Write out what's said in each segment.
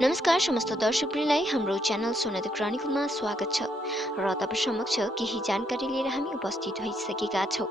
नमस्कार समस्त दर्शकवृन्दलाई हाम्रो च्यानल सोना द क्रोनिकलमा स्वागत छ र तपाईं समक्ष केही जानकारी लिएर हामी उपस्थित भइसकेका छौं।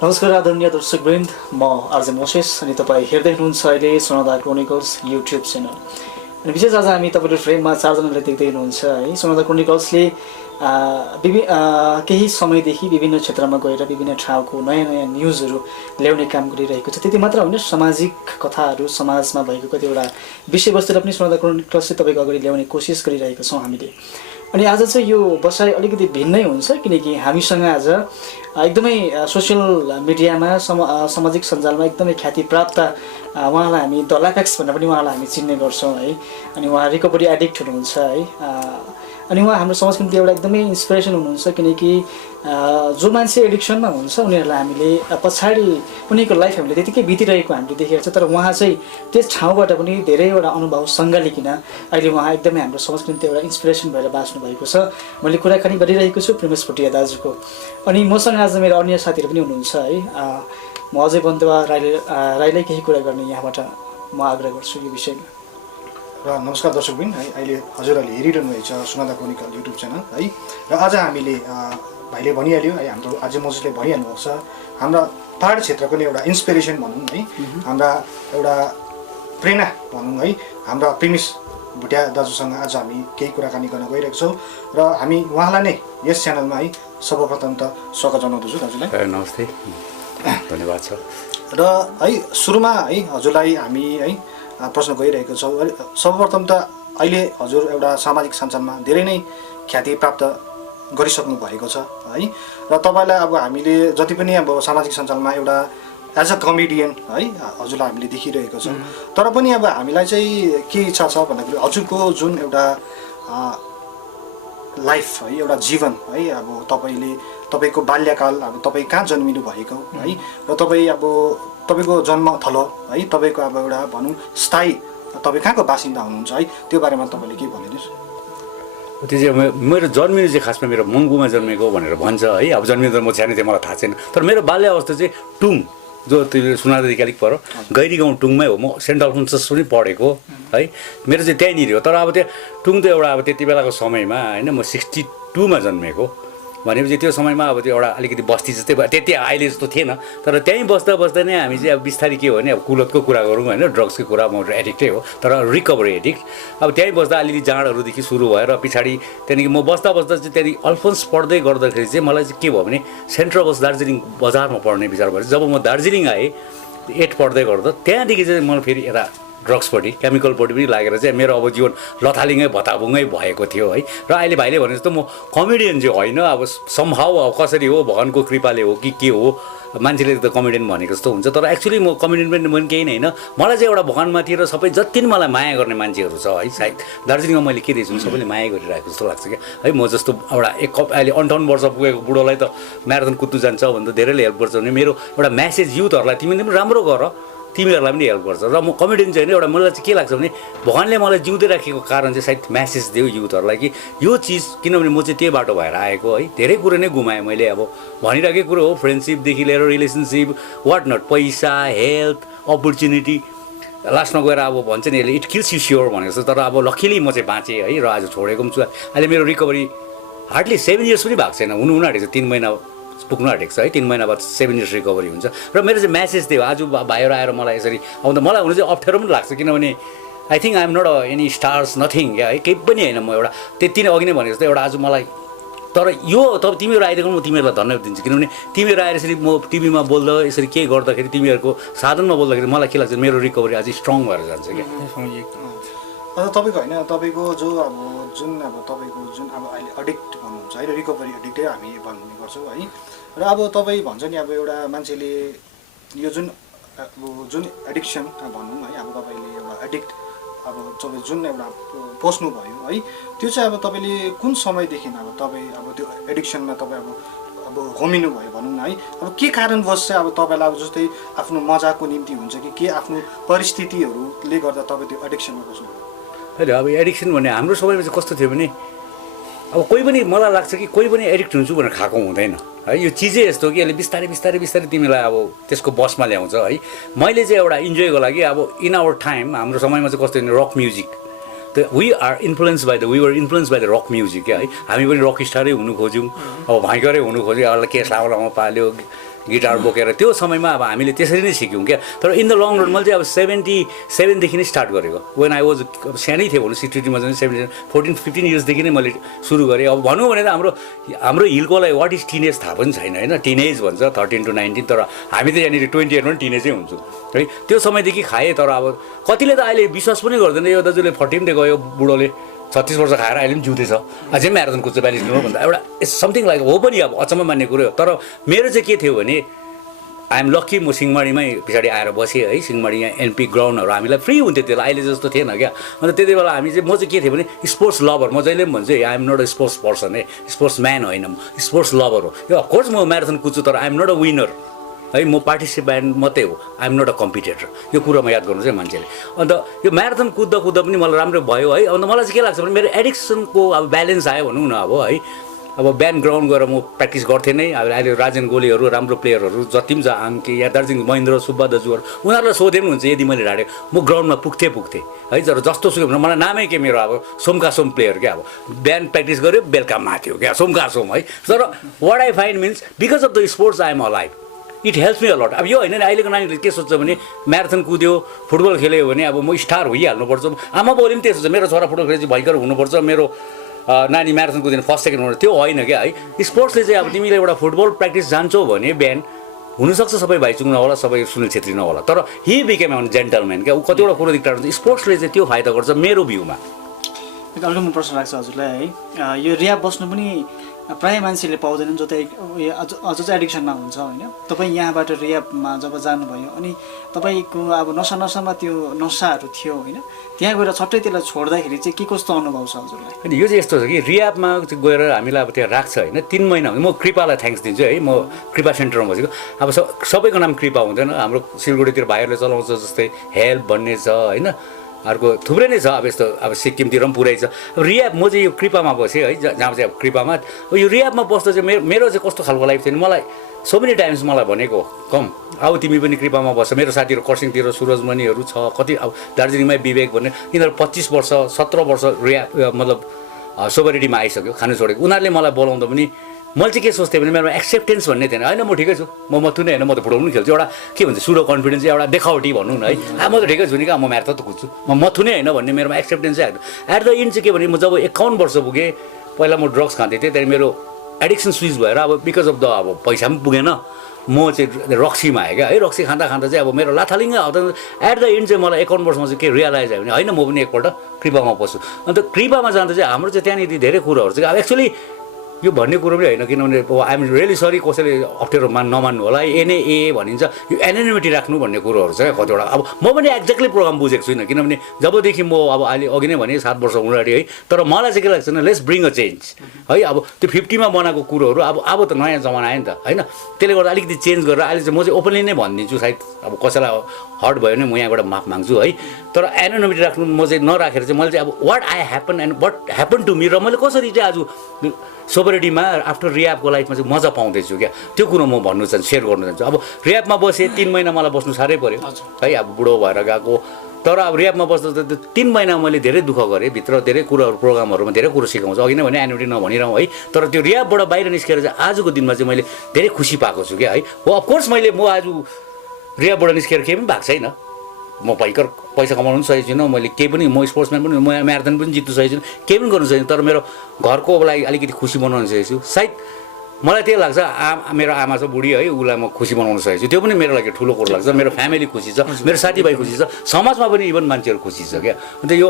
नमस्कार आदरणीय दर्शकवृन्द, म आरजे मोसेस अनि तपाईँ हेर्दै हुनुहुन्छ अहिले सोना द क्रोनिकल्स युट्युब च्यानल। अनि विशेष आज हामी तपाईँले फ्रेममा चारजनाले देख्दै हुनुहुन्छ है। सोना द क्रोनिकल्सले केही समयदेखि विभिन्न क्षेत्रमा गएर विभिन्न ठाउँको नयाँ नयाँ न्युजहरू ल्याउने काम गरिरहेको छ। त्यति मात्र होइन, सामाजिक कथाहरू, समाजमा भएको कतिवटा विषयवस्तुलाई पनि सोना द क्रोनिकल्सले तपाईँको अगाडि ल्याउने कोसिस गरिरहेका छौँ हामीले। अनि आज चाहिँ यो बसाइ अलिकति भिन्नै हुन्छ, किनकि हामीसँग आज एकदमै सोसियल मिडियामा सामाजिक सञ्जालमा एकदमै ख्याति प्राप्त उहाँलाई हामी द ल्यापेक्स भनेर पनि उहाँलाई हामी चिन्ने गर्छौँ है। अनि उहाँ रिकभरी एडिक्ट हुनुहुन्छ है। अनि उहाँ हाम्रो समाजको निम्ति एउटा एकदमै इन्सपिरेसन हुनुहुन्छ, किनकि जो मान्छे एडिक्सनमा हुन्छ उनीहरूलाई हामीले पछाडि उनीहरूको लाइफ हामीले त्यतिकै बितिरहेको हामीले देखेको छ, तर उहाँ चाहिँ त्यस ठाउँबाट पनि धेरैवटा अनुभव सँगालिकन अहिले उहाँ एकदमै हाम्रो समाजको निम्ति एउटा इन्सपिरेसन भएर बाँच्नु भएको छ। मैले कुराकानी गरिरहेको छु प्रेमेश भुटिया दाजुको। अनि मसँग आज मेरो अन्य साथीहरू पनि हुनुहुन्छ है। म अजय बन्तवा राईलाई केही कुरा गर्ने यहाँबाट म आग्रह गर्छु यो विषयमा। र नमस्कार दर्शकवृन्द है, अहिले हजुरहरूले हेरिरहनु भएको छ सोना द क्रोनिकल युट्युब च्यानल है। र आज हामीले भाइले भनिहाल्यो है, हाम्रो आज मोसेसले भनिहाल्नु भएको छ, हाम्रा पहाड क्षेत्रको नै एउटा इन्सपिरेसन भनौँ है, हाम्रा एउटा प्रेरणा भनौँ है, हाम्रा प्रेमिस भुटिया दाजुसँग आज हामी केही कुराकानी गर्न गइरहेको छौँ। र हामी उहाँलाई नै यस च्यानलमा है सर्वप्रथम त स्वागत जनाउँदछु दाजुलाई। नमस्ते, धन्यवाद छ। र है सुरुमा है हजुरलाई हामी है प्रश्न गइरहेको छौँ। सर्वप्रथम त अहिले हजुर एउटा सामाजिक सञ्जालमा धेरै नै ख्याति प्राप्त गरिसक्नु भएको छ है। र तपाईँलाई अब हामीले जति पनि अब सामाजिक सञ्जालमा एउटा एज अ कमेडियन है हजुरलाई हामीले देखिरहेको छौँ, तर पनि अब हामीलाई चाहिँ के इच्छा छ भन्दाखेरि हजुरको जुन एउटा लाइफ है, एउटा जीवन है, अब तपाईँको बाल्यकाल, अब तपाईँ कहाँ जन्मिनु भएको है, र तपाईँ अब तपाईँको जन्मथलो है, तपाईँको अब एउटा भनौँ स्थायी तपाईँ कहाँको बासिन्दा हुनुहुन्छ है, त्यो बारेमा तपाईँले के भनिदिनुहोस्। त्यो चाहिँ मेरो जन्मिनु चाहिँ खासमा मेरो मङ्गुमा जन्मेको भनेर भन्छ है। अब जन्मिनु त म सानो थिएँ, मलाई थाहा छैन, तर मेरो बाल्य अवस्था चाहिँ टुङ, जो त्यो सुनादेखि अलिक पर गैरी गाउँ टुङमै हो। म सेन्ट अल्फोन्सस पनि पढेको है, मेरो चाहिँ त्यहीँनिर हो। तर अब त्यो टुङ त एउटा अब त्यति बेलाको समयमा होइन, म 62मा जन्मेको भनेपछि त्यो समयमा अब त्यो एउटा अलिकति बस्ती जस्तै भयो, त्यति अहिले जस्तो थिएन। तर त्यहीँ बस्दा बस्दा नै हामी चाहिँ अब बिस्तारै के हो भने अब कुलतको कुरा गरौँ होइन, ड्रग्सको कुरा, म एडिक्टै हो तर रिकभरी एडिक्ट। अब त्यहीँ बस्दा अलिअलि जाँडहरूदेखि सुरु भएर पछाडि त्यहाँदेखि म बस्दा बस्दा चाहिँ त्यहाँदेखि अल्फोन्स पढ्दै गर्दाखेरि चाहिँ मलाई चाहिँ के भयो भने सेन्ट्रल बस दार्जिलिङ बजारमा पढ्ने विचार भयो। जब म दार्जिलिङ आएँ 8 पढ्दै गर्दा त्यहाँदेखि चाहिँ म फेरि यता ड्रग्सपट्टि, केमिकलपट्टि पनि लागेर चाहिँ मेरो अब जीवन लथालिङै भताभुङै भएको थियो है। र अहिले भाइले भने जस्तो म कमेडियन चाहिँ होइन, अब समहाउ अब कसरी हो, भगवानको कृपाले हो कि के हो, मान्छेले त कमेडियन भनेको जस्तो हुन्छ, तर एक्चुअली म कमेडियन पनि केही नै होइन। मलाई चाहिँ एउटा भगवानमाथि र सबै जति पनि मलाई माया गर्ने मान्छेहरू छ है, सायद दार्जिलिङमा मैले के रहेछु सबैले माया गरिरहेको जस्तो लाग्छ क्या है। म जस्तो एउटा अहिले 58 वर्ष पुगेको बुढोलाई त म्याराथन कुद्नु जान्छ भने त धेरैले हेल्प गर्छ भने मेरो एउटा म्यासेज युथहरूलाई तिमीले पनि राम्रो गर, तिमीहरूलाई पनि हेल्प गर्छ। र म कमेडियन चाहिँ होइन, एउटा मलाई चाहिँ के लाग्छ भने भगवान्ले मलाई जिउँदै राखेको कारण चाहिँ सायद म्यासेज दियो युथहरूलाई कि यो चिज, किनभने म चाहिँ त्यही बाटो भएर आएको है। धेरै कुरो नै गुमाएँ मैले, अब भनिरहेकै कुरो हो, फ्रेन्डसिपदेखि लिएर रिलेसनसिप वाट नट, पैसा, हेल्थ, अपर्च्युनिटी, लास्टमा गएर अब भन्छ नि यसले इट किल्स यु स्योर भनेको छ। तर अब लकिली म चाहिँ बाँचेँ है र आज छोडेको पनि छु। अहिले मेरो रिकभरी हार्डली 7 इयर्स पनि भएको छैन, हुनु आँटेको छ, 3 महिना पुग्नु आँटेको छ है। 3 महिना बाद 7 इयर्स रिकभरी हुन्छ। र मेरो चाहिँ म्यासेज थियो आज भाइहरू आएर मलाई यसरी अब त मलाई हुनु चाहिँ अप्ठ्यारो पनि लाग्छ, किनभने I think I am not any stars nothing क्या है, केही पनि होइन। म एउटा त्यति नै अघि नै भनेको जस्तो एउटा आज मलाई, तर यो तब तिमीहरू आइदिएको म तिमीहरूलाई धन्यवाद दिन्छु, किनभने तिमीहरू आएर यसरी म टिभीमा बोल्दा यसरी केही गर्दाखेरि तिमीहरूको साधनमा बोल्दाखेरि मलाई के लाग्छ मेरो रिकभरी अझै स्ट्रङ भएर जान्छ क्या। तपाईँको होइन, तपाईँको जो अब जुन अब तपाईँको जुन अब अहिले एडिक्ट भन्नुहुन्छ अहिले रिकभरी एडिक्टै हामी भन्ने गर्छौँ है। र अब तपाईँ भन्छ नि अब एउटा मान्छेले यो जुन एडिक्सन भनौँ है, अब तपाईँले एउटा एडिक्ट अब तपाईँ जुन एउटा पस्नुभयो है, त्यो चाहिँ अब तपाईँले कुन समयदेखि अब तपाईँ अब त्यो एडिक्सनमा तपाईँ अब होमिनु भयो भनौँ न है। अब के कारणवश चाहिँ अब तपाईँलाई अब जस्तै आफ्नो मजाको निम्ति हुन्छ कि के आफ्नो परिस्थितिहरूले गर्दा तपाईँ त्यो एडिक्सनमा पस्नुभयो? अहिले अब एडिक्सन भन्ने हाम्रो समयमा चाहिँ कस्तो थियो भने अब कोही पनि मलाई लाग्छ कि कोही पनि एडिक्ट हुन्छु भनेर खाएको हुँदैन है। यो चिजै यस्तो हो कि यसले बिस्तारै बिस्तारै बिस्तारै तिमीलाई अब त्यसको बसमा ल्याउँछ है। मैले चाहिँ एउटा इन्जोयको लागि अब इन आवर टाइम हाम्रो समयमा चाहिँ कस्तो भने rock music, we were influence by the rock music क्या है। हामी पनि रक स्टारै हुनु खोज्यौँ, अब भयङ्करै हुनु खोज्यौँ, अब केस लामो पाल्यो गिटार बोकेर, त्यो समयमा अब हामीले त्यसरी नै सिक्यौँ क्या। तर इन द लङ रन मैले चाहिँ अब 77देखि नै स्टार्ट गरेको, वेन आई वाज अब सानै थियो भने सिटीमा चाहिँ 14-15 इयर्सदेखि नै मैले सुरु गरेँ। अब भनौँ भने त हाम्रो हिलकोलाई वाट इज टिनेज थाहा पनि छैन होइन। टिनेज भन्छ 13 to 19, तर हामी त यहाँनिर 28 पनि टिनेजै हुन्छौँ है। त्यो समयदेखि खाएँ, तर अब कतिले त अहिले विश्वास पनि गर्दैन, यो दाजुले 40 दे गयो बुढोले 36 वर्ष खाएर अहिले पनि जिउँदैछ, अझै म्याराथन कुद्छ 42 किलोमिटर भन्दा एउटा इट्स समथिङ लाइक हो पनि अब अचम्म मान्ने कुरो हो। तर मेरो चाहिँ के थियो भने आइएम लक्की, म सिंहमारीमै पछाडि आएर बसेँ है। सिंहमारी यहाँ एनपी ग्राउन्डहरू हामीलाई फ्री हुन्थ्यो त्यसलाई, अहिले जस्तो थिएन क्या। अन्त त्यति बेला हामी चाहिँ म चाहिँ के थिएँ भने स्पोर्ट्स लभर, म जहिले पनि भन्छु I'm not a sports person है, स्पोर्ट्स म्यान होइन, म स्पोर्ट्स लभर हो। यो अफकोर्स म म्याराथन कुद्छु तर आइएम नट अ विनर है, म पार्टिसिपेन्ट मात्रै हो, आइएम नट अ कम्पिटेटर। यो कुरोमा याद गर्नु चाहिँ मान्छेले। अन्त यो म्याराथन कुद्दा पनि मलाई राम्रो भयो है। अन्त मलाई चाहिँ के लाग्छ भने मेरो एडिक्सनको अब ब्यालेन्स आयो भनौँ न अब है। अब बिहान ग्राउन्ड गएर म प्र्याक्टिस गर्थेँ नै। अब अहिले राजेन गोलीहरू राम्रो प्लेयरहरू जति पनि छ, आङ्के या दार्जिलिङ महेन्द्र सुब्बा दाजुहरू, उनीहरूलाई सोधे पनि हुन्छ यदि मैले ढाडेँ म ग्राउन्डमा पुग्थेँ है। तर जस्तो सुक्यो भने मलाई नामै के मेरो अब सोमका सोम प्लेयर क्या। अब बिहान प्र्याक्टिस गऱ्यो बेलुका माथ्यो क्या, सोमका सोम है। तर what I find means because of the sports I am alive, it helps me alert. अब यो होइन नि अहिलेको नानीहरूले के सोध्छ भने म्याराथन कुद्यो फुटबल खेल्यो भने अब म स्टार भइहाल्नुपर्छ। आमा बाउले पनि त्यस्तो सोध्छ, मेरो छोरा फुटबल खेलेपछि भयङ्कर हुनुपर्छ, मेरो नानी म्याराथन कुद्दैन फर्स्ट सेकेन्ड हुनु, त्यो होइन क्या है। स्पोर्ट्सले चाहिँ अब तिमीले एउटा फुटबल प्र्याक्टिस जान्छौ भने बिहान हुनसक्छ सबै भाइचुङ नहोला, सबै सुनिल छेत्री नहोला, तर हि बिकेम एन जेन्टलम्यान क्या। ऊ कतिवटा कुरो दिक्कत हुन्छ, स्पोर्ट्सले चाहिँ त्यो फाइदा गर्छ मेरो भ्यूमा। एक अर्को म प्रश्न लाग्छ हजुरलाई है, यो रियाब बस्नु पनि प्रायः मान्छेले पाउँदैनन् जो चाहिँ एडिक्सनमा हुन्छ होइन। तपाईँ यहाँबाट रियाबमा जब जानुभयो अनि तपाईँको अब नसामा त्यो नसाहरू थियो होइन, त्यहाँ गएर छट्टै त्यसलाई छोड्दाखेरि चाहिँ के कस्तो अनुभव छ हजुरलाई? अनि यो चाहिँ यस्तो छ कि रियाबमा गएर हामीलाई अब त्यहाँ राख्छ होइन 3 महिना। म कृपालाई थ्याङ्क्स दिन्छु है, म कृपा सेन्टरमा बसेको। अब सबैको नाम कृपा हुँदैन, हाम्रो सिलगढीतिर भाइहरूले चलाउँछ जस्तै हेल्प भन्ने छ होइन, अर्को थुप्रै नै छ अब यस्तो, अब सिक्किमतिर पनि पुरै छ। अब रियाब म चाहिँ यो कृपामा बसेँ है, जहाँ चाहिँ अब कृपामा यो रियाबमा बस्दा चाहिँ मेरो चाहिँ कस्तो खालको लाइफ थियो नि, मलाई सो मेनी टाइम्स मलाई भनेको कम अब तिमी पनि कृपामा बस्छ। मेरो साथीहरू खरसाङतिर सुरजमणिहरू छ, कति अब दार्जिलिङमै विवेक भन्ने, यिनीहरू 25 वर्ष 17 वर्ष रियाब मतलब सोबरिटीमा आइसक्यो, खानु छोडेको। उनीहरूले मलाई बोलाउँदा पनि मैले चाहिँ के सोच्थेँ भने मेरोमा एक्सेप्टेन्स भन्ने थिएन होइन। म ठिकै छु, म मथु नै होइन, म त फुटबल पनि खेल्छु, एउटा के भन्छ सुडो कन्फिडेन्स, एउटा देखावटी भनौँ न है। म त ठिकै छु नि क्या, म म्याराथन त कुद्छु, म मथु नै होइन भन्ने मेरोमा एक्सेप्टेन्स चाहिँ आयो। एट द इन्ड चाहिँ के भने म जब 51 वर्ष पुगेँ, पहिला म ड्रग्स खाँदै थिएँ, त्यहाँदेखि मेरो एडिक्सन स्विच भएर अब बिकज अफ द अब पैसा पनि पुगेन, म चाहिँ रक्सीमा आएँ क्या है। रक्सी खाँदा चाहिँ अब मेरो लाथालिङ्ग एट द इन्ड चाहिँ मलाई 51 वर्षमा चाहिँ के रियलाइज आयो भने होइन म पनि एकपल्ट कृपामा पस्छु। अन्त कृपामा जाँदा चाहिँ हाम्रो चाहिँ त्यहाँनिर धेरै कुरोहरू चाहिँ अब एक्चुअली यो भन्ने कुरो पनि होइन, किनभने आइएम रियली सरी कसैले अप्ठ्यारो नमान्नु होला, एनए भनिन्छ, यो एनोनिमिटी राख्नु भन्ने कुरोहरू छ क्या कतिवटा। अब म पनि एक्ज्याक्टली प्रोग्राम बुझेको छुइनँ, किनभने जबदेखि म अब अहिले अघि नै भने 7 वर्ष हुँदाखेरि है, तर मलाई चाहिँ के लाग्छ भने लेट्स ब्रिङ अ चेन्ज है। अब त्यो 50मा बनाएको कुरोहरू अब त नयाँ जमाना आयो नि त होइन, त्यसले गर्दा अलिकति चेन्ज गरेर अहिले चाहिँ म चाहिँ ओपनली नै भनिदिन्छु, सायद अब कसैलाई हर्ट भयो भने म यहाँबाट माफ माग्छु है। तर एनोनिमिटी राख्नु म चाहिँ नराखेर चाहिँ मैले चाहिँ अब what I happen and what happen to me, र मैले कसरी चाहिँ आज सोबरिटीमा आफ्टर रियाबको लाइफमा चाहिँ मजा पाउँदैछु क्या, त्यो कुरो म भन्नु चाहन्छु, सेयर गर्नु चाहन्छु। अब रियाबमा बसेँ 3 महिना, मलाई बस्नु साह्रै पऱ्यो है। अब बुढो भएर गएको तर अब रियाबमा बस्दा त 3 महिना मैले धेरै दुःख गरेँ, भित्र धेरै कुराहरू प्रोग्रामहरूमा धेरै कुरो सिकाउँछु, अघि नै भने एनुटी नभनिरहँ है। तर त्यो रियाबबाट बाहिर निस्केर चाहिँ आजको दिनमा चाहिँ मैले धेरै खुसी पाएको छु क्या है। हो अफकोर्स म आज रियाबबाट निस्केर केही पनि भएको छैन, म भयङ्कर पैसा कमाउनु पनि सकेको छैन, मैले केही पनि, म स्पोर्ट्सम्यान पनि, म म्याराथन पनि जित्नु सकेको छैन, केही पनि गर्नु सकेन। तर मेरो घरको लागि अलिकति खुसी बनाउन सकेको छु। सायद मलाई त्यही लाग्छ, मेरो आमा छ बुढी है, उसलाई म खुसी बनाउन सकेको छु, त्यो पनि मेरो लागि ठुलो कुरो लाग्छ। मेरो फ्यामिली खुसी छ, मेरो साथीभाइ खुसी छ, समाजमा पनि इभन मान्छेहरू खुसी छ क्या। अन्त यो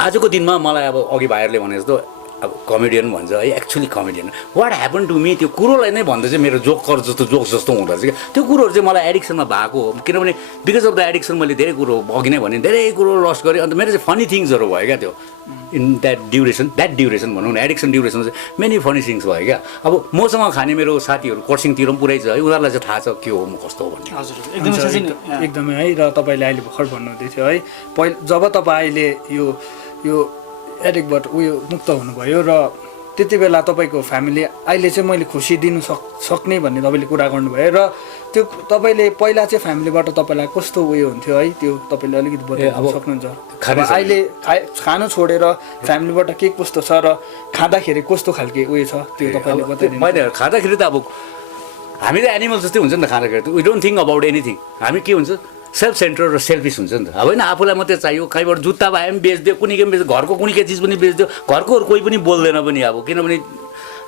आजको दिनमा मलाई अब अघि भाइहरूले भने जस्तो अब कमेडियन भन्छ है, actually comedian what happen to me, त्यो कुरोलाई नै भन्दा चाहिँ मेरो जोकर जस्तो जोक्स जस्तो हुँदो रहेछ क्या। त्यो कुरोहरू चाहिँ मलाई एडिक्सनमा भएको हो, किनभने बिकज अफ द एडिक्सन मैले धेरै कुरो अघि नै भने धेरै कुरो लस गरेँ। अन्त मेरो चाहिँ फनी थिङ्सहरू भयो क्या, त्यो इन द्याट ड्युरेसन भनौँ न, एडिक्सन ड्युरेसन चाहिँ मेनी फनी थिङ्स भयो क्या। अब मसँग खाने मेरो साथीहरू कर्सिङतिर पनि पुरै छ है, उनीहरूलाई चाहिँ थाहा छ के हो म कस्तो हो भन्ने। हजुर एकदमै है। र तपाईँले अहिले भर्खर भन्नुहुँदै थियो है, जब तपाईँले यो एडिक्टबाट मुक्त हुनुभयो र त्यति बेला तपाईँको फ्यामिली अहिले चाहिँ मैले खुसी दिनु सक्ने भन्ने तपाईँले कुरा गर्नुभयो र त्यो तपाईँले पहिला चाहिँ फ्यामिलीबाट तपाईँलाई कस्तो हुन्थ्यो है, त्यो तपाईँले अलिकति बताउन सक्नुहुन्छ? अहिले खानु छोडेर फ्यामिलीबाट के कस्तो छ र खाँदाखेरि कस्तो खालके छ त्यो तपाईँले बताइदिनु। मैले खाँदाखेरि त अब हामी त एनिमल जस्तै हुन्छ नि त, खाँदाखेरि त we don't think about anything. हामी के हुन्छ, सेल्फ सेन्टर र सेल्फिस हुन्छ नि त। अब होइन आफूलाई मात्रै चाहियो, कहीँबाट जुत्ता भए पनि बेच्दियो, कुनै के पनि बेच्दियो, घरको कुनै के चिज पनि बेच्दियो, घरकोहरू कोही पनि बोल्दैन पनि अब, किनभने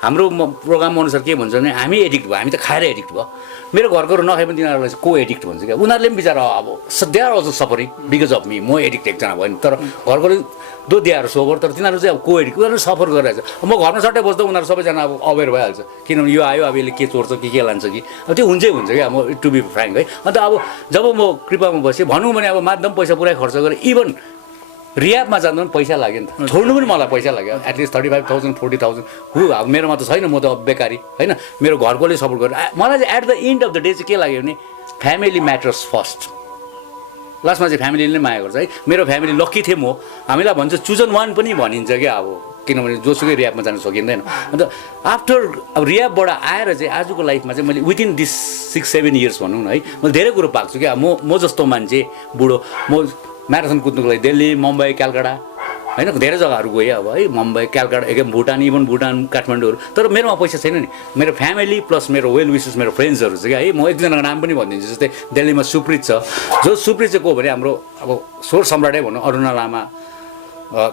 हाम्रो प्रोग्राम अनुसार के भन्छ भने हामी एडिक्ट भयो, हामी त खाएर एडिक्ट भयो। मेरो घरकोहरू नखाए पनि तिनीहरूलाई चाहिँ को एडिक्ट भन्छ क्या। उनीहरूले पनि बिचरा अब they are also suffering because of me, म एडिक्ट एकजना भयो नि, तर घरकोले दो दे आर सोबर, तर तिनीहरू चाहिँ अब को एडिक्ट, उनीहरू सफर गरिरहेछ। म घरमा सट्टै बस्दा उनीहरू सबैजना अब अवेर भइहाल्छ, किनभने यो आयो अब यसले के चोर्छ के लान्छ कि, अब त्यो हुन्छै हुन्छ क्या। म टु बी फ्र्याङ्क है। अन्त अब जब म कृपामा बसेँ भनौँ भने अब माध्यम पैसा पुरै खर्च गरेँ, इभन रियाबमा जाँदा पनि पैसा लाग्यो नि त, छोड्नु पनि मलाई पैसा लाग्यो, एटलिस्ट 35,000 40,000 अब मेरोमा त छैन, म त अब बेकारी होइन, मेरो घरकोले सपोर्ट गरेर मलाई चाहिँ at the end of the day चाहिँ के लाग्यो भने फ्यामिली म्याटर्स फर्स्ट। लास्टमा चाहिँ फ्यामिलीले नै माया गर्छ है। मेरो फ्यामिली लक्की थिएँ म, हामीलाई भन्छ चुजन वान पनि भनिन्छ क्या अब, किनभने जोसुकै रियाबमा जानु सकिँदैन। अन्त आफ्टर अब रियाबबाट आएर चाहिँ आजको लाइफमा चाहिँ मैले विदिन दिस 6-7 इयर्स भनौँ न है, मैले धेरै कुरो पाएको छु क्या। म जस्तो मान्छे बुढो, म म्याराथन कुद्नुको लागि दिल्ली, मुम्बई, कलकत्ता होइन धेरै जग्गाहरू गएँ अब है, मुम्बई, कलकत्ता, एकदम भुटान, इभन भुटान, काठमाडौँहरू। तर मेरोमा पैसा छैन नि, मेरो फ्यामिली प्लस मेरो वेल विसेस, मेरो फ्रेन्ड्सहरू चाहिँ क्या है। म एकजनाको नाम पनि भनिदिन्छु, जस्तै दिल्लीमा सुप्रित छ, जो सुप्रित चाहिँ को भने हाम्रो अब स्वर सम्राटै भनौँ, अरुणा लामा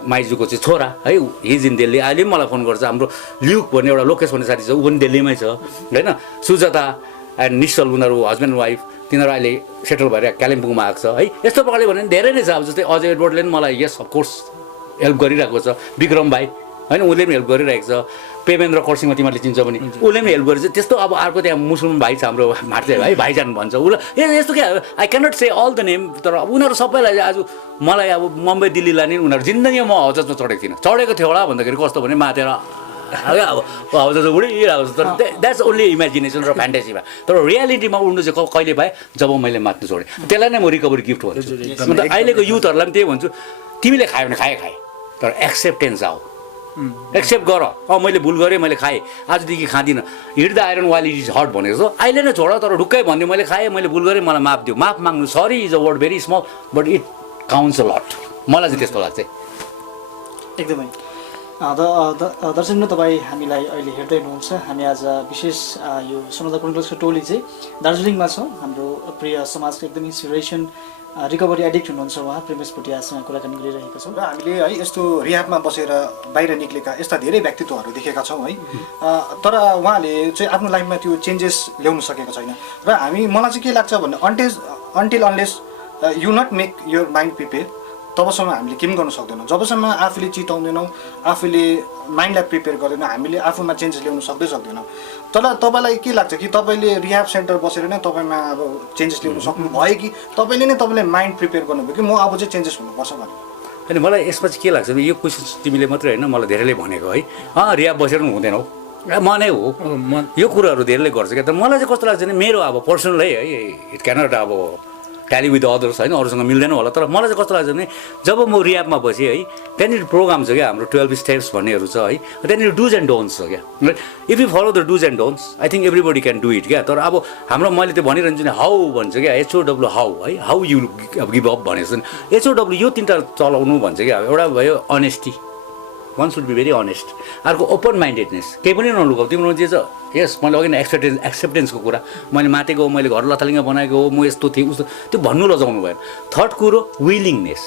माइजूको चाहिँ छोरा है, हिज इन दिल्ली, अहिले पनि मलाई फोन गर्छ। हाम्रो ल्युक भन्ने एउटा लोकेश भन्ने साथी छ, ऊ पनि दिल्लीमै छ होइन। सुजाता एन्ड निश्चल, उनीहरू हस्बेन्ड वाइफ, तिनीहरू अहिले सेटल भएर कालिम्पोङमा आएको छ है। यस्तो प्रकारले भन्यो भने धेरै नै छ। अब जस्तै अजय एडवर्डले पनि मलाई यस अफकोर्स हेल्प गरिरहेको छ, विक्रम भाइ होइन उसले पनि हेल्प गरिरहेको छ, पेमेन्द्र कर्सिङमा तिमीहरूले चिन्छ भने उसले पनि हेल्प गरेछ। त्यस्तो अब अर्को त्यहाँ मुसलमान भाइ छ हाम्रो मार्चे भाइ, भाइजान भन्छ उसलाई, यस्तो क्या, I cannot say all the name, तर अब उनीहरू सबैलाई आज मलाई अब मुम्बई दिल्ली लाने उनीहरू जिन्दगीमा म हजरमा चढेको थिइनँ। चढेको थियो होला भन्दाखेरि कस्तो भने माथेर अब हजर उडिरहेको छ, तर द्याट्स ओन्ली इमेजिनेसन र फ्यान्टेसीमा। तर रियालिटीमा उड्नु चाहिँ कहिले पाएँ, जब मैले मात्नु छोडेँ। त्यसलाई नै म रिकभरी गिफ्ट भन्छु। अन्त अहिलेको युथहरूलाई पनि त्यही भन्छु, तिमीले खायो भने खाए तर एक्सेप्टेन्स आऊ, एक्सेप्ट गर, मैले भुल गरेँ, मैले खाएँ, आजदेखि खाँदिनँ, hit the iron while it is hot भनेको जस्तो अहिले नै छोड, तर ढुक्कै भन्यो मैले खाएँ, मैले भुल गरेँ, मलाई माफ दियो। माफ माग्नु, sorry is a word very small but it counts a lot, मलाई चाहिँ त्यस्तो लाग्छ एकदमै। दर्शकवृन्द, तपाईँ हामीलाई अहिले हेर्दै हुनुहुन्छ। हामी आज विशेष यो सुनदा क्रोनिकल्सको टोली चाहिँ दार्जिलिङमा छौँ। हाम्रो प्रिय समाजको एकदमै इन्सपिरेसन रिकभरी एडिक्ट हुनुहुन्छ उहाँ प्रेमेश भुटियासँग कुराकानी गरिरहेका छौँ। र हामीले है यस्तो रिहाबमा बसेर बाहिर निक्लेका यस्ता धेरै व्यक्तित्वहरू देखेका छौँ है। तर उहाँले चाहिँ आफ्नो लाइफमा त्यो चेन्जेस ल्याउन सकेको छैन। र मलाई चाहिँ के लाग्छ भने until unless you not make your mind prepare, तबसम्म हामीले के पनि गर्न सक्दैनौँ। जबसम्म आफूले चिताउँदैनौँ, आफूले माइन्डलाई प्रिपेयर गर्दैनौँ, हामीले आफूमा चेन्जेस ल्याउन सक्दैनौँ। तर तपाईँलाई के लाग्छ कि तपाईँले रिहाब सेन्टर बसेर नै तपाईँमा अब चेन्जेस ल्याउन सक्नुभयो कि तपाईँले माइन्ड प्रिपेयर गर्नुभयो कि म अब चाहिँ चेन्जेस हुनुपर्छ भने? होइन, मलाई यसमा चाहिँ के लाग्छ भने यो क्वेसन तिमीले मात्रै होइन, मलाई धेरैले भनेको है, रिहाब बसेर पनि हुँदैन हौ, म नै हो, यो कुराहरू धेरैले गर्छ क्या। तर मलाई चाहिँ कस्तो लाग्छ भने मेरो अब पर्सनल है, इट क्यानट अब ट्याली विथ अदर्स होइन, अरूसँग मिल्दैन होला। तर मलाई चाहिँ कस्तो लाग्छ भने जब म रियाबमा बसेँ है, त्यहाँनिर प्रोग्राम छ क्या हाम्रो 12 स्टेप्स भन्नेहरू छ है, त्यहाँनिर डुज एन्ड डोन्ट्स छ क्या। If you follow the dos and don'ts I think everybody can do it क्या। तर अब हाम्रो मैले त्यो भनिरहन्छु नि हाउ भन्छ क्या, HOW हाउ है, हाउ यु गिभ अप भनेको छ। HOW यो 3टा चलाउनु भन्छ क्या। एउटा भयो honesty, one should be very honest. अर्को ओपन माइन्डेडनेस, केही पनि नलुकाऊ तिम्रो जे छ। यस मैले अघि नै एक्सेप्टेन्सको कुरा, मैले मातेको हो, मैले घर लथालिङ्ग बनाएको हो, म यस्तो थिएँ उस्तो, त्यो भन्नु लजाउनु भएन। थर्ड कुरो विलिङनेस,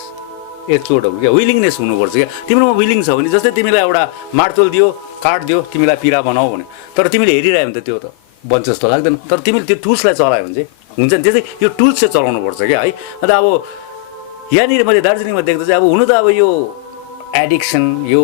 HOW क्या, विलिङनेस हुनुपर्छ क्या। तिम्रोमा विलिङ छ भने, जस्तै तिमीलाई एउटा मार्तोल दियो, काट दियो, तिमीलाई पिरा बनाऊ भने, तर तिमीले हेरिरह्यो भने त त्यो त बन्छ जस्तो लाग्दैन। तर तिमीले त्यो टुल्सलाई चलायो भने चाहिँ हुन्छ नि। त्यसै यो टुल्स चाहिँ चलाउनुपर्छ क्या है। अन्त अब यहाँनिर मैले दार्जिलिङमा देख्दा चाहिँ अब हुनु त अब यो एडिक्सन यो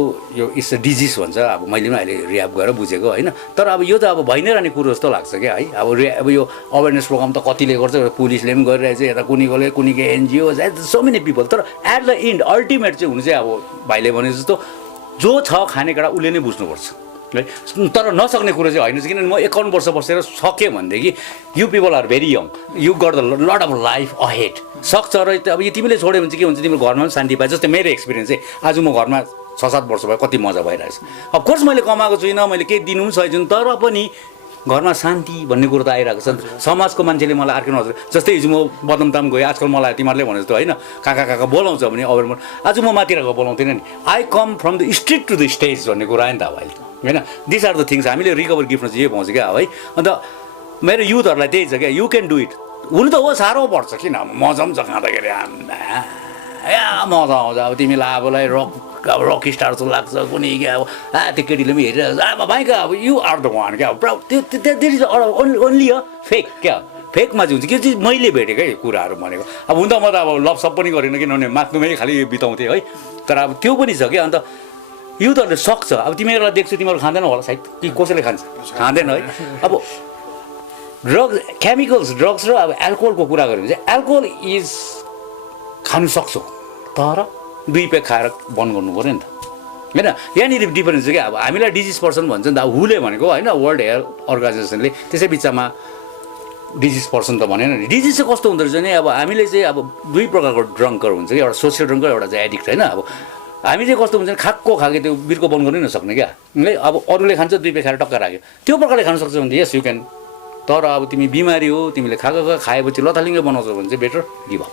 इट्स अ डिजिज भन्छ। अब मैले पनि अहिले रियाब गरेर बुझेको होइन। तर अब यो त अब भइ नै रहने कुरो जस्तो लाग्छ क्या है। अब यो अवेरनेस प्रोग्राम त कतिले गर्छ, पुलिसले पनि गरिरहेछ, यता कुनै एनजिओ सो मेनी पिपल। तर एट द एन्ड अल्टिमेट चाहिँ हुनु चाहिँ अब भाइले भने जस्तो जो छ खानेकुरा उसले नै बुझ्नुपर्छ है। तर नसक्ने कुरो चाहिँ होइन, किनभने म 51 वर्ष बसेर सकेँ भनेदेखि you people are very young, you got the lot of life ahead. सक्छ र अब यो तिमीले छोड्यो भने चाहिँ के हुन्छ, तिम्रो घरमा पनि शान्ति पाए। जस्तै मेरो एक्सपिरियन्स चाहिँ आज म घरमा 6-7 वर्ष भयो, कति मजा भइरहेछ। अफकोर्स मैले कमाएको छुइनँ, मैले केही दिनु पनि सकेको छुइनँ, तर पनि घरमा शान्ति भन्ने कुरो त आइरहेको छ। समाजको मान्छेले मलाई अर्कै नजर, जस्तै हिजो म बदमताम गएँ, आजकल मलाई तिमीहरूले भने जस्तो होइन काका बोलाउँछ भने अवेर, आज म माथिरको बोलाउँथिनँ नि। I come from the street to the stage भन्ने कुरा आयो नि त अब अहिले होइन। दिस आर द थिङ्स हामीले रिकभर गिफ्टमा चाहिँ यो पाउँछ क्या है। अन्त मेरो युथहरूलाई त्यही छ क्या, यु क्यान डु इट। हुनु त हो साह्रो पर्छ, किन मजा पनि छ खाँदाखेरि, मजा आउँछ। अब तिमीलाई अबलाई रक स्टार जस्तो लाग्छ कुनै क्या, अब त्यो केटीले पनि हेरिरहेको छ, अब भाइका अब यु आर द वान क्या। त्यो इज ओन्ली अ फेक क्या। फेकमा चाहिँ हुन्छ के चाहिँ मैले भेटेकै कुराहरू भनेको। अब हुन त म त अब लभसप पनि गरेन, किनभने मात्नुमै खालि बिताउँथेँ है। तर अब त्यो पनि छ क्या। अन्त युथहरूले सक्छ। अब तिमीहरूलाई देख्छु, तिमीहरू खाँदैन होला सायद, कि कसैले खान्छ खाँदैन है। अब केमिकल्स ड्रग्स र अब एल्कोहलको कुरा गऱ्यो भने चाहिँ एल्कोहल इज खानु सक्छौ, तर 2 पेग खाएर बन्द गर्नु पऱ्यो नि त होइन। यहाँनिर डिफरेन्स छ क्या। अब हामीलाई डिजिज पर्सन भन्छ नि त, अब हुले भनेको होइन, वर्ल्ड हेल्थ अर्गनाइजेसनले त्यसै बिचमा डिजिज पर्सन त भनेन नि। डिजिज चाहिँ कस्तो हुँदो रहेछ भने अब हामीले चाहिँ अब 2 प्रकारको ड्रङ्कर हुन्छ कि, एउटा सोसियल ड्रङ्कर, एउटा चाहिँ एडिक्ट होइन। अब हामी चाहिँ कस्तो हुन्छ भने खाके त्यो बिर्को बन्द गर्नै नसक्ने क्या है। अब अरूले खान्छ 2 पेग खाएर टक्का राख्यो, त्यो प्रकारले खान सक्छ भने यस यु क्यान। तर अब तिमी बिमारी हो, तिमीले खाएपछि लथालिङ्ग बनाउँछौ भने चाहिँ बेटर गिभ अप।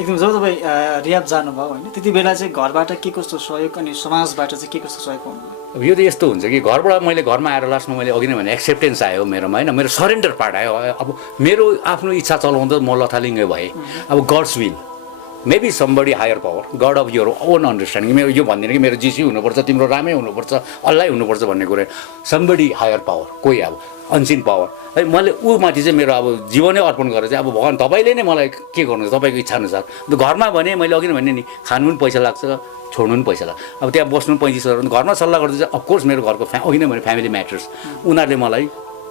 एकदम। जब तपाईँ रियाब जानुभयो होइन, त्यति बेला चाहिँ घरबाट के कस्तो सहयोग अनि समाजबाट चाहिँ के कस्तो सहयोग पाउनुभयो? अब यो त यस्तो हुन्छ कि घरबाट मैले घरमा आएर लास्टमा मैले अघि नै भने एक्सेप्टेन्स आयो मेरोमा होइन, मेरो सरेन्डर पार्ट आयो। अब मेरो आफ्नो इच्छा चलाउँदा म लथालिङ्गै भएँ। अब God's will, maybe somebody higher power, God of your own understanding. मेरो यो भन्दिनँ कि मेरो जिसी हुनुपर्छ, तिम्रो रामै हुनुपर्छ, अल्लाह हुनुपर्छ भन्ने कुरा। समबडी हायर पावर, कोही अब अनसिन पावर है। मैले ऊ माथि चाहिँ मेरो अब जीवनै अर्पण गरेर चाहिँ अब भगवान् तपाईँले नै मलाई के गर्नु, तपाईँको इच्छा अनुसार। घरमा भने मैले अघि नै भने नि, खानु पनि पैसा लाग्छ, छोड्नु पनि पैसा लाग्छ। अब त्यहाँ बस्नु 35,000, घरमा सल्लाह गर्दा चाहिँ अफकोर्स मेरो घरको अघि नै भने फ्यामिली म्याटर्स, उनीहरूले मलाई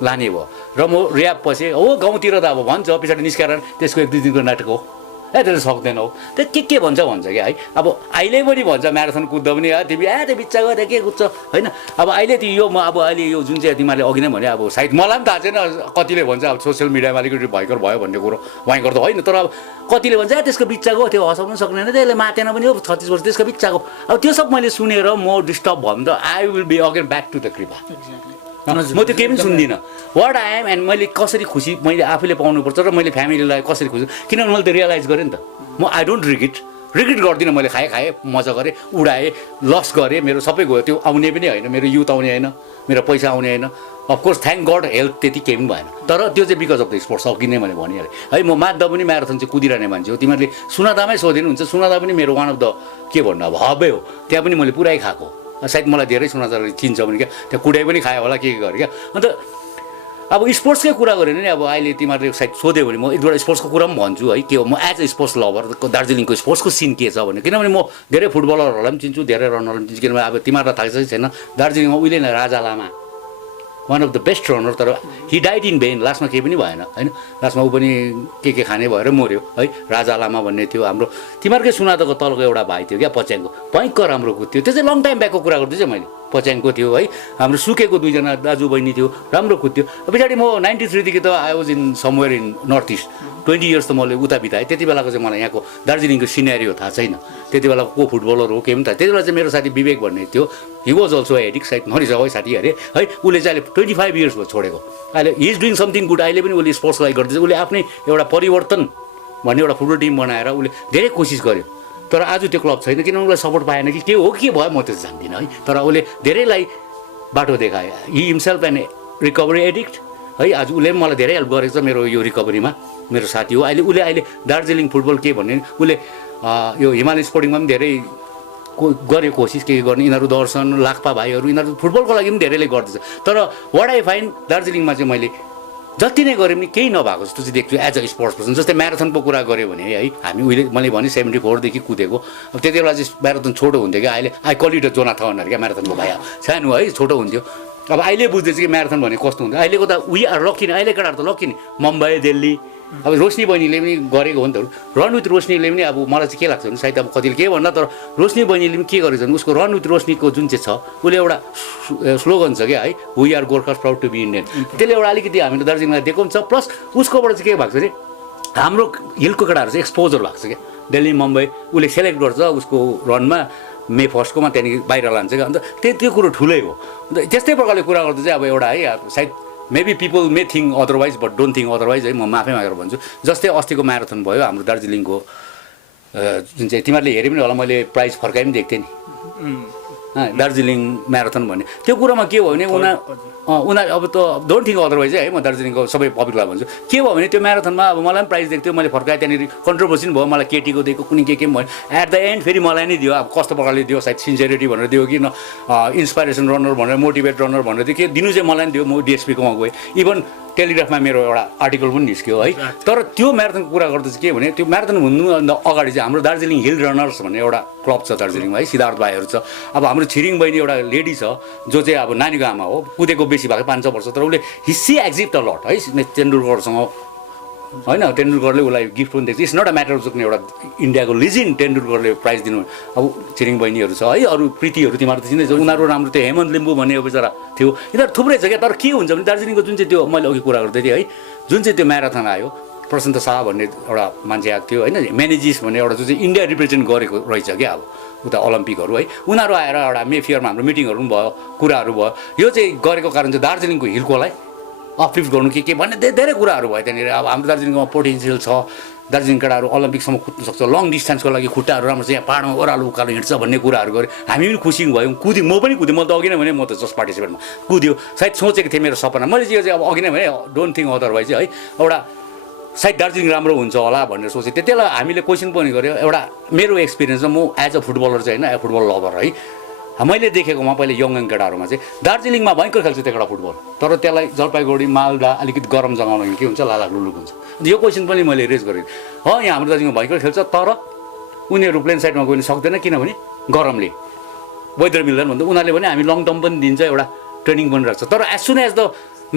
लाने भयो। र म रियाब पसेँ हो, गाउँतिर त अब भन्छ पछाडि निस्केर त्यसको 1-2 दिनको नाटक हो, त्यसले सक्दैनौ, त्यो के भन्छ क्या है। अब अहिले पनि भन्छ म्याराथन कुद्दा पनि तिमी त्यो बिच्चा गएर के कुद्छ होइन। अब अहिले त्यो यो म अब अहिले यो जुन चाहिँ तिमीहरूले अघि नै भने, अब सायद मलाई पनि थाहा छैन, कतिले भन्छ अब सोसियल मिडियामा अलिकति भयङ्कर भयो भन्ने कुरो, भयङ्कर त होइन, तर अब कतिले भन्छ त्यसको बिच्चाको, त्यो हँसाउनु सक्दैन, त्यसले मातेन पनि हो 36 वर्ष त्यसको बिच्चाको। अब त्यो सब मैले सुनेर म डिस्टर्ब भयो भने त I will be again back to the कृपा। म त्यो केही पनि सुन्दिनँ। वाट आई एम एन्ड मैले कसरी खुसी मैले आफूले पाउनुपर्छ र मैले फ्यामिलीलाई कसरी खुसी, किनभने मैले त रियलाइज गरेँ नि त। म आई डोन्ट रिग्रेट गर्दिनँ। मैले खाएँ, मजा गरेँ, उडाएँ, लस गरेँ, मेरो सबै गयो। त्यो आउने पनि होइन, मेरो युथ आउने होइन, मेरो पैसा आउने होइन। अफकोर्स थ्याङ्क गड हेल्थ त्यति केही पनि भएन, तर त्यो चाहिँ बिकज अफ द स्पोर्ट्स। अघि नै मैले भनिहालेँ है। म माध्दा पनि म्याराथन चाहिँ कुदिरहने मान्छे हो। तिमीहरूले सुनादामै सोधिनुहुन्छ, सुनादा पनि मेरो वान अफ द के भन्नु अब हबै हो। त्यहाँ पनि मैले पुरै खाएको, सायद मलाई धेरै सुनादाले चिन्छ भने क्या, त्यहाँ कुडाइ पनि खायो होला के गरेँ क्या। अन्त अब स्पोर्ट्सकै कुरा गऱ्यो भने अब अहिले तिमीहरूले सायद सोध्यो भने म एक दुईवटा स्पोर्ट्सको कुरा पनि भन्छु है। के हो, म एज अ स्पोर्ट्स लभर दार्जिलिङको स्पोर्ट्सको सिन के छ भने, किनभने म धेरै फुटबलरहरूलाई पनि चिन्छु, धेरै रनरलाई पनि चिन्छु। किनभने अब तिमीहरूलाई थाहा छैन, दार्जिलिङमा उहिले नै Raja Lama one of the best runner, तर हि डाइड इन भेन, लास्टमा केही पनि भएन होइन। लास्टमा ऊ पनि के खाने भएर मऱ्यो है। राजा लामा भन्ने थियो हाम्रो तिमीहरूकै सुनादाको तलको एउटा भाइ थियो क्या, पच्याङको, भयङ्कर राम्रो कुद्थ्यो। त्यो चाहिँ लङ टाइम ब्याकको कुरा गर्दैछु मैले पच्याङको थियो है, हाम्रो सुकेको 2जना दाजु बहिनी थियो, राम्रो कुद्थ्यो। पछाडि म 93 देखि त I was in somewhere in north east, 20 years त मैले उता बिताएँ। त्यति बेलाको चाहिँ मलाई यहाँको दार्जिलिङको सिनेरियो थाहा छैन, त्यति बेला को फुटबलर हो के पनि थाहा। त्यति बेला चाहिँ मेरो साथी विवेक भन्ने थियो, हि वाज अल्सो एडिक्ट, सायद मरिसक्यो साथी अरे है। उसले चाहिँ अहिले 25 इयर्स भयो छोडेको, अहिले he is doing something good. अहिले पनि उसले स्पोर्ट्सलाई गर्दैछ, उसले आफ्नै एउटा परिवर्तन भन्ने एउटा फुटबल टिम बनाएर उसले धेरै कोसिस गर्यो। तर आज त्यो क्लब छैन, किनभने उसलाई सपोर्ट पाएन कि के हो के भयो म त्यो जान्दिनँ है। तर उसले धेरैलाई बाटो देखायो। He himself an recovery addict है। आज उसले पनि मलाई धेरै हेल्प गरेको छ मेरो यो रिकभरीमा, मेरो साथी हो। उसले अहिले दार्जिलिङ फुटबल के भन्ने उसले यो हिमालय स्पोर्टिङमा पनि धेरै गर्यो कोसिस के गर्ने। यिनीहरू दर्शन लाक्पा भाइहरू यिनीहरू फुटबलको लागि पनि धेरैले गर्दैछ। तर वाट आई फाइन्ड दार्जिलिङमा चाहिँ मैले जति नै गऱ्यो भने केही नभएको जस्तो चाहिँ देख्छु एज अ स्पोर्ट्स पर्सन। जस्तै म्याराथनको कुरा गऱ्यो भने है, हामी उहिले मैले भने 74 देखि कुदेको। अब त्यति बेला चाहिँ म्याराथन छोटो हुन्थ्यो क्या। अहिले I call it a Jonathan क्या, म्याराथनको भाइ सानो है, छोटो हुन्थ्यो। अब अहिले बुझ्दैछ कि म्याराथन भने कस्तो हुन्छ। अहिलेको त वी आर लकी नि, अहिले केटाहरू त लकी नि। मुम्बई दिल्ली अब रोशनी बहिनीले पनि गरेको हो नि त। रन विथ रोशनीले पनि अब मलाई चाहिँ के लाग्छ भने सायद अब कतिले के भन्दा, तर रोशनी बहिनीले पनि के गरेको छ भने उसको रन विथ रोशनीको जुन चाहिँ छ उसले एउटा स्लोगन छ क्या है, we are Gorkhas proud to be Indian. त्यसले एउटा अलिकति हामीले दार्जिलिङलाई दिएको पनि छ। प्लस उसकोबाट चाहिँ के भएको छ भने हाम्रो हिलको केटाहरू चाहिँ एक्सपोजर भएको छ क्या। दिल्ली मुम्बई उसले सेलेक्ट गर्छ उसको रनमा, मे फर्स्टकोमा त्यहाँदेखि बाहिर लान्छ क्या। अन्त त्यो कुरो ठुलै हो। अन्त त्यस्तै प्रकारले कुरा गर्दा चाहिँ अब एउटा है सायद maybe people may think otherwise but don't think otherwise है। म माफै मागेर भन्छु। जस्तै अस्तिको म्याराथन भयो हाम्रो दार्जिलिङको, जुन चाहिँ तिमीहरूले हेरे पनि होला, मैले प्राइज फर्काइ पनि दिएको थिएँ नि दार्जिलिङ म्याराथन भन्ने। त्यो कुरोमा के भयो भने उनीहरू अब त डोन्ट थिङ्क अदरवाइज है, म दार्जिलिङको सबै पब्लिकलाई भन्छु। के भयो भने त्यो म्याराथनमा अब मलाई पनि प्राइज दिएको थियो, मैले फर्काएँ। त्यहाँनिर कन्ट्रोभर्सी पनि भयो, मलाई केटीको दिएको कुनै के भयो। एट द एन्ड फेरि मलाई नै दियो। अब कस्तो प्रकारले दियो, सायद सिन्सियरिटी भनेर दियो कि न इन्सपाइरेसन रनर भनेर, मोटिभेट रनर भनेर दियो, के दिनु चाहिँ मलाई नै दियो। म डिएसपीकोमा गएँ, इभन टेलिग्राफमा मेरो एउटा आर्टिकल पनि निस्क्यो है। तर त्यो म्याराथनको कुरा गर्दा चाहिँ के भने त्यो म्याराथन हुनुभन्दा अगाडि चाहिँ हाम्रो दार्जिलिङ हिल रनर्स भन्ने एउटा क्लब छ दार्जिलिङमा है, सिद्धार्थ भाइहरू छ। अब हाम्रो छिरिङ बहिनी एउटा लेडी छ जो चाहिँ अब नानीको आमा हो, कुदेको बेसी भएको 5-6 वर्ष, तर उसले हिस्सी एक्जिट अ लट है तेन्दुलकरसँग होइन। तेन्दुलकरले उसलाई गिफ्ट पनि दिएको छ। It's not a matter of एउटा इन्डियाको लिजेन्ड तेन्दुलकरले प्राइज दिनु। अब छिरिङ बहिनीहरू छ है, अरू प्रीतिहरू तिमीहरू त चिन्दैछ, उनीहरू राम्रो। त्यो हेमन्त लिम्बू भन्ने बेचारा थियो, यिनीहरू थुप्रै छ क्या। तर के हुन्छ भने दार्जिलिङको जुन चाहिँ त्यो मैले अघि कुरा गर्दै थिएँ है, जुन चाहिँ त्यो म्याराथन आयो, प्रशान्त शाह भन्ने एउटा मान्छे आएको थियो होइन, म्यानेजिस भन्ने एउटा जुन चाहिँ इन्डिया रिप्रेजेन्ट गरेको रहेछ क्या अब उता ओलम्पिकहरू है, उनीहरू आएर एउटा मेफेयरमा हाम्रो मिटिङहरू पनि भयो, कुराहरू भयो। यो चाहिँ गरेको कारण चाहिँ दार्जिलिङको हिलकोलाई अपलिफ्ट गर्नु के भन्ने धेरै कुराहरू भयो त्यहाँनिर। अब हाम्रो दार्जिलिङमा पोटेन्सियल छ, दार्जिलिङ केटाहरू ओलम्पिकसम्म कुद्नु सक्छ, लङ डिस्टेन्सको लागि खुट्टाहरू राम्रो छ, यहाँ पाहाडमा ओह्रालो उकालो हिँड्छ भन्ने कुराहरू गऱ्यो। हामी पनि खुसी भयौँ, कुद्यौँ। म पनि कुदेँ, म त अघि नै भने म त जस्ट पार्टिसिपेटमा कुद्यो। सायद सोचेको थिएँ मेरो सपना, मैले चाहिँ अब अघि नै भने डोन्ट थिङ्क अदरवाइज है, एउटा सायद दार्जिलिङ राम्रो हुन्छ होला भनेर सोचेँ। त्यति बेला हामीले क्वेसन पनि गऱ्यो। एउटा मेरो एक्सपिरियन्समा म एज अ फुटबलर चाहिँ होइन, फुटबल लभर है, मैले देखेकोमा पहिले यङ केटाहरूमा चाहिँ दार्जिलिङमा भयङ्कर खेल्छ त्यो केटा फुटबल, तर त्यसलाई जलपाइगुडी मालदा अलिकति गरम जग्गामा के हुन्छ, लालाक लुलुक हुन्छ। यो क्वेसन पनि मैले रेज गरेँ। यहाँ हाम्रो दार्जिलिङमा भयङ्कर खेल्छ, तर उनीहरू प्लेन साइडमा गउन सक्दैन किनभने गरमले वेदर मिल्दैन भन्दा उनीहरूले भने हामी लङ टर्म पनि दिन्छ, एउटा ट्रेनिङ पनि राख्छ। तर as soon as the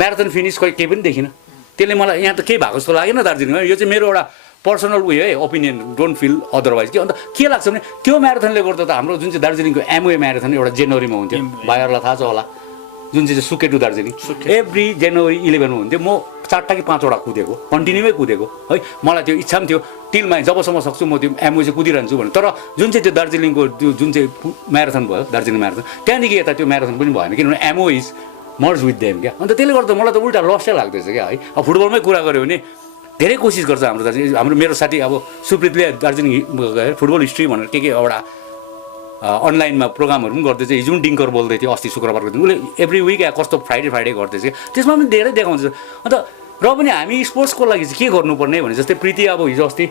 marathon finish खोइ केही पनि देखिनँ। त्यसले मलाई यहाँ त केही भएको जस्तो लागेन दार्जिलिङमा। यो चाहिँ मेरो एउटा पर्सनल उयो है, ओपिनियन, डोन्ट फिल अदरवाइज कि। अन्त के लाग्छ भने त्यो म्याराथनले गर्दा त हाम्रो जुन चाहिँ दार्जिलिङको एमओए म्याराथन एउटा जनवरीमा हुन्थ्यो, भाइहरूलाई थाहा छ होला, जुन चाहिँ सुके टु दार्जिलिङ एभ्री जनवरी 11 हुन्थ्यो। म 4 कि 5वटा कुदेको, कन्टिन्युमै कुदेको है। मलाई त्यो इच्छा पनि थियो टिलमा जबसम्म सक्छु म त्यो एमओए चाहिँ कुदिरहन्छु भने। तर जुन चाहिँ त्यो दार्जिलिङको त्यो जुन चाहिँ म्याराथन भयो, दार्जिलिङ म्याराथन, त्यहाँदेखि यता त्यो म्याराथन पनि भएन किनभने MO is merge with them क्या। अन्त त्यसले गर्दा मलाई त उल्टा लसै लाग्दैछ क्या है। अब फुटबलमै कुरा गऱ्यो भने धेरै कोसिस गर्छ हाम्रो दार्जिलिङ। हाम्रो मेरो साथी अब सुप्रितले दार्जिलिङ फुटबल हिस्ट्री भनेर के एउटा अनलाइनमा प्रोग्रामहरू पनि गर्दै चाहिँ, हिजो डिङ्कर बोल्दै थियो अस्ति शुक्रबारको दिन, उसले एभ्री विक या कस्तो फ्राइडे गर्दैछ क्या। त्यसमा पनि धेरै देखाउँछ। अन्त र पनि हामी स्पोर्ट्सको लागि चाहिँ के गर्नुपर्ने भने जस्तै प्रीति अब हिजो अस्ति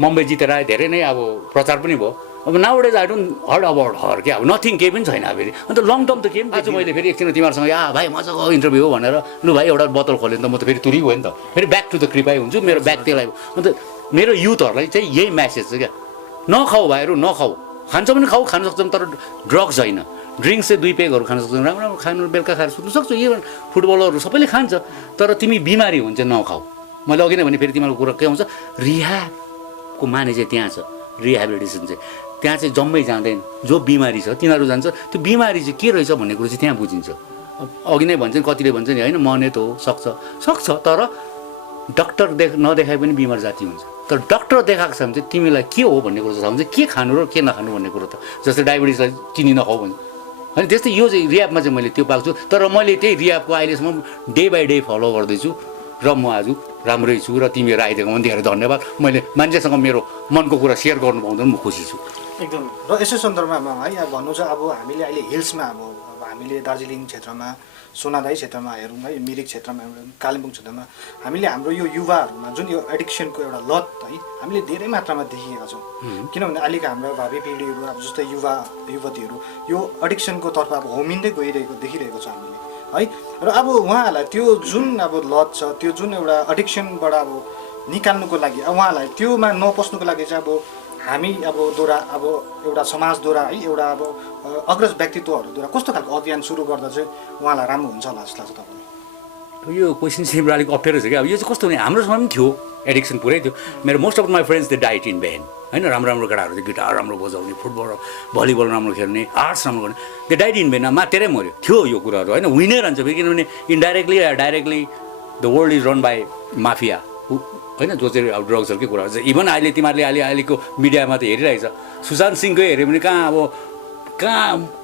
मुम्बई जितेर आयो, धेरै नै अब प्रचार पनि भयो। अब nowadays I don't heard about her क्या, अब नथिङ केही पनि छैन फेरि। अन्त लङ टर्म त केही पनि। आज मैले फेरि एकछिन तिमीहरूसँग भाइ मजाको इन्टरभ्यू हो भनेर लु भाइ एउटा बोतल खोल्यो नि त, म त फेरि तुरी गएँ नि त, फेरि ब्याक टु द कृपाई हुन्छु, मेरो ब्याक त्यसलाई। अन्त मेरो युथहरूलाई चाहिँ यही म्यासेज छ क्या, नखाऊ भाइहरू, नखाऊ, खान्छ पनि खाऊ, खानु सक्छौँ तर ड्रग्स होइन। ड्रिङ्क्स चाहिँ 2 पेगहरू खान सक्छौँ, राम्रो राम्रो खानु, बेलुका खाएर सुत्नु सक्छौ। इभन फुटबलहरू सबैले खान्छ, तर तिमी बिमारी हुन्छ नखाऊ। मैले अघि नै भने फेरि तिमीहरूको कुरा के आउँछ, रिह्याबको माने चाहिँ त्यहाँ छ, रिह्याबिलिटेसन चाहिँ त्यहाँ चाहिँ जम्मै जाँदैन। जो बिमारी छ तिनीहरू जान्छ, त्यो बिमारी चाहिँ के रहेछ भन्ने कुरो चाहिँ त्यहाँ बुझिन्छ। अघि नै भन्छन्, कतिले भन्छ नि होइन मर्ने त हो, सक्छ तर डक्टर नदेखाए पनि बिमार जाति हुन्छ। तर डक्टर देखाएको छ भने चाहिँ तिमीलाई के हो भन्ने कुरो थाहा हुन्छ, के खानु र के नखानु भन्ने कुरो त। जस्तै डायबिटिसलाई चिनी नखाऊ भन्छ होइन, त्यस्तै यो चाहिँ रियाबमा चाहिँ मैले त्यो पाएको छु। तर मैले त्यही रियाबको अहिलेसम्म डे बाई डे फलो गर्दैछु र म आज राम्रै छु। र तिमीहरू आइदिएको मन धेरै धन्यवाद। मैले मान्छेसँग मेरो मनको कुरा सेयर गर्नु पाउँदा म खुसी छु एकदम। र यसै सन्दर्भमा है अब भन्नु चाहिँ अब हामीले अहिले हिल्समा अब हामीले दार्जिलिङ क्षेत्रमा, सोनादाई क्षेत्रमा हेरौँ है, मिरिक क्षेत्रमा, कालिम्पोङ क्षेत्रमा हामीले हाम्रो यो युवाहरूमा जुन यो एडिक्सनको एउटा लत है हामीले धेरै मात्रामा देखिएका छौँ। किनभने अहिलेको हाम्रो भावी पिँढीहरू अब जस्तै युवा युवतीहरू यो एडिक्सनको तर्फ अब होमिँदै गइरहेको देखिरहेको छ हामीले है। र अब उहाँहरूलाई त्यो जुन अब लत छ, त्यो जुन एउटा एडिक्सनबाट अब निकाल्नुको लागि उहाँहरूलाई त्योमा नपस्नुको लागि चाहिँ अब हामी द्वारा अब एउटा समाजद्वारा है एउटा अब अग्रज व्यक्तित्वहरूद्वारा कस्तो खालको अभियान सुरु गर्दा चाहिँ उहाँलाई राम्रो हुन्छ होला जस्तो लाग्छ तपाईँलाई? यो क्वेसन चाहिँ अलिक अप्ठ्यारो छ क्या। अब यो चाहिँ कस्तो भने हाम्रो समयमा पनि थियो एडिक्सन पुरै थियो। मेरो most of my friends they died in vain होइन। राम्रो राम्रो केटाहरू थियो, गिटार राम्रो बजाउने, फुटबल भलिबल राम्रो खेल्ने, आर्ट्स राम्रो गर्ने, दे डाइट इन भेन मात्रै मऱ्यो थियो यो कुराहरू होइन। हुनै रहन्छ फेरि, किनभने indirectly yeah directly the world is run by mafia होइन, जो चाहिँ अब ड्रग्सहरूकै कुराहरू छ। इभन अहिले तिमीहरूले अहिलेको मिडियामा त हेरिरहेछ, सुशान्त सिंहकै हेऱ्यो भने कहाँ के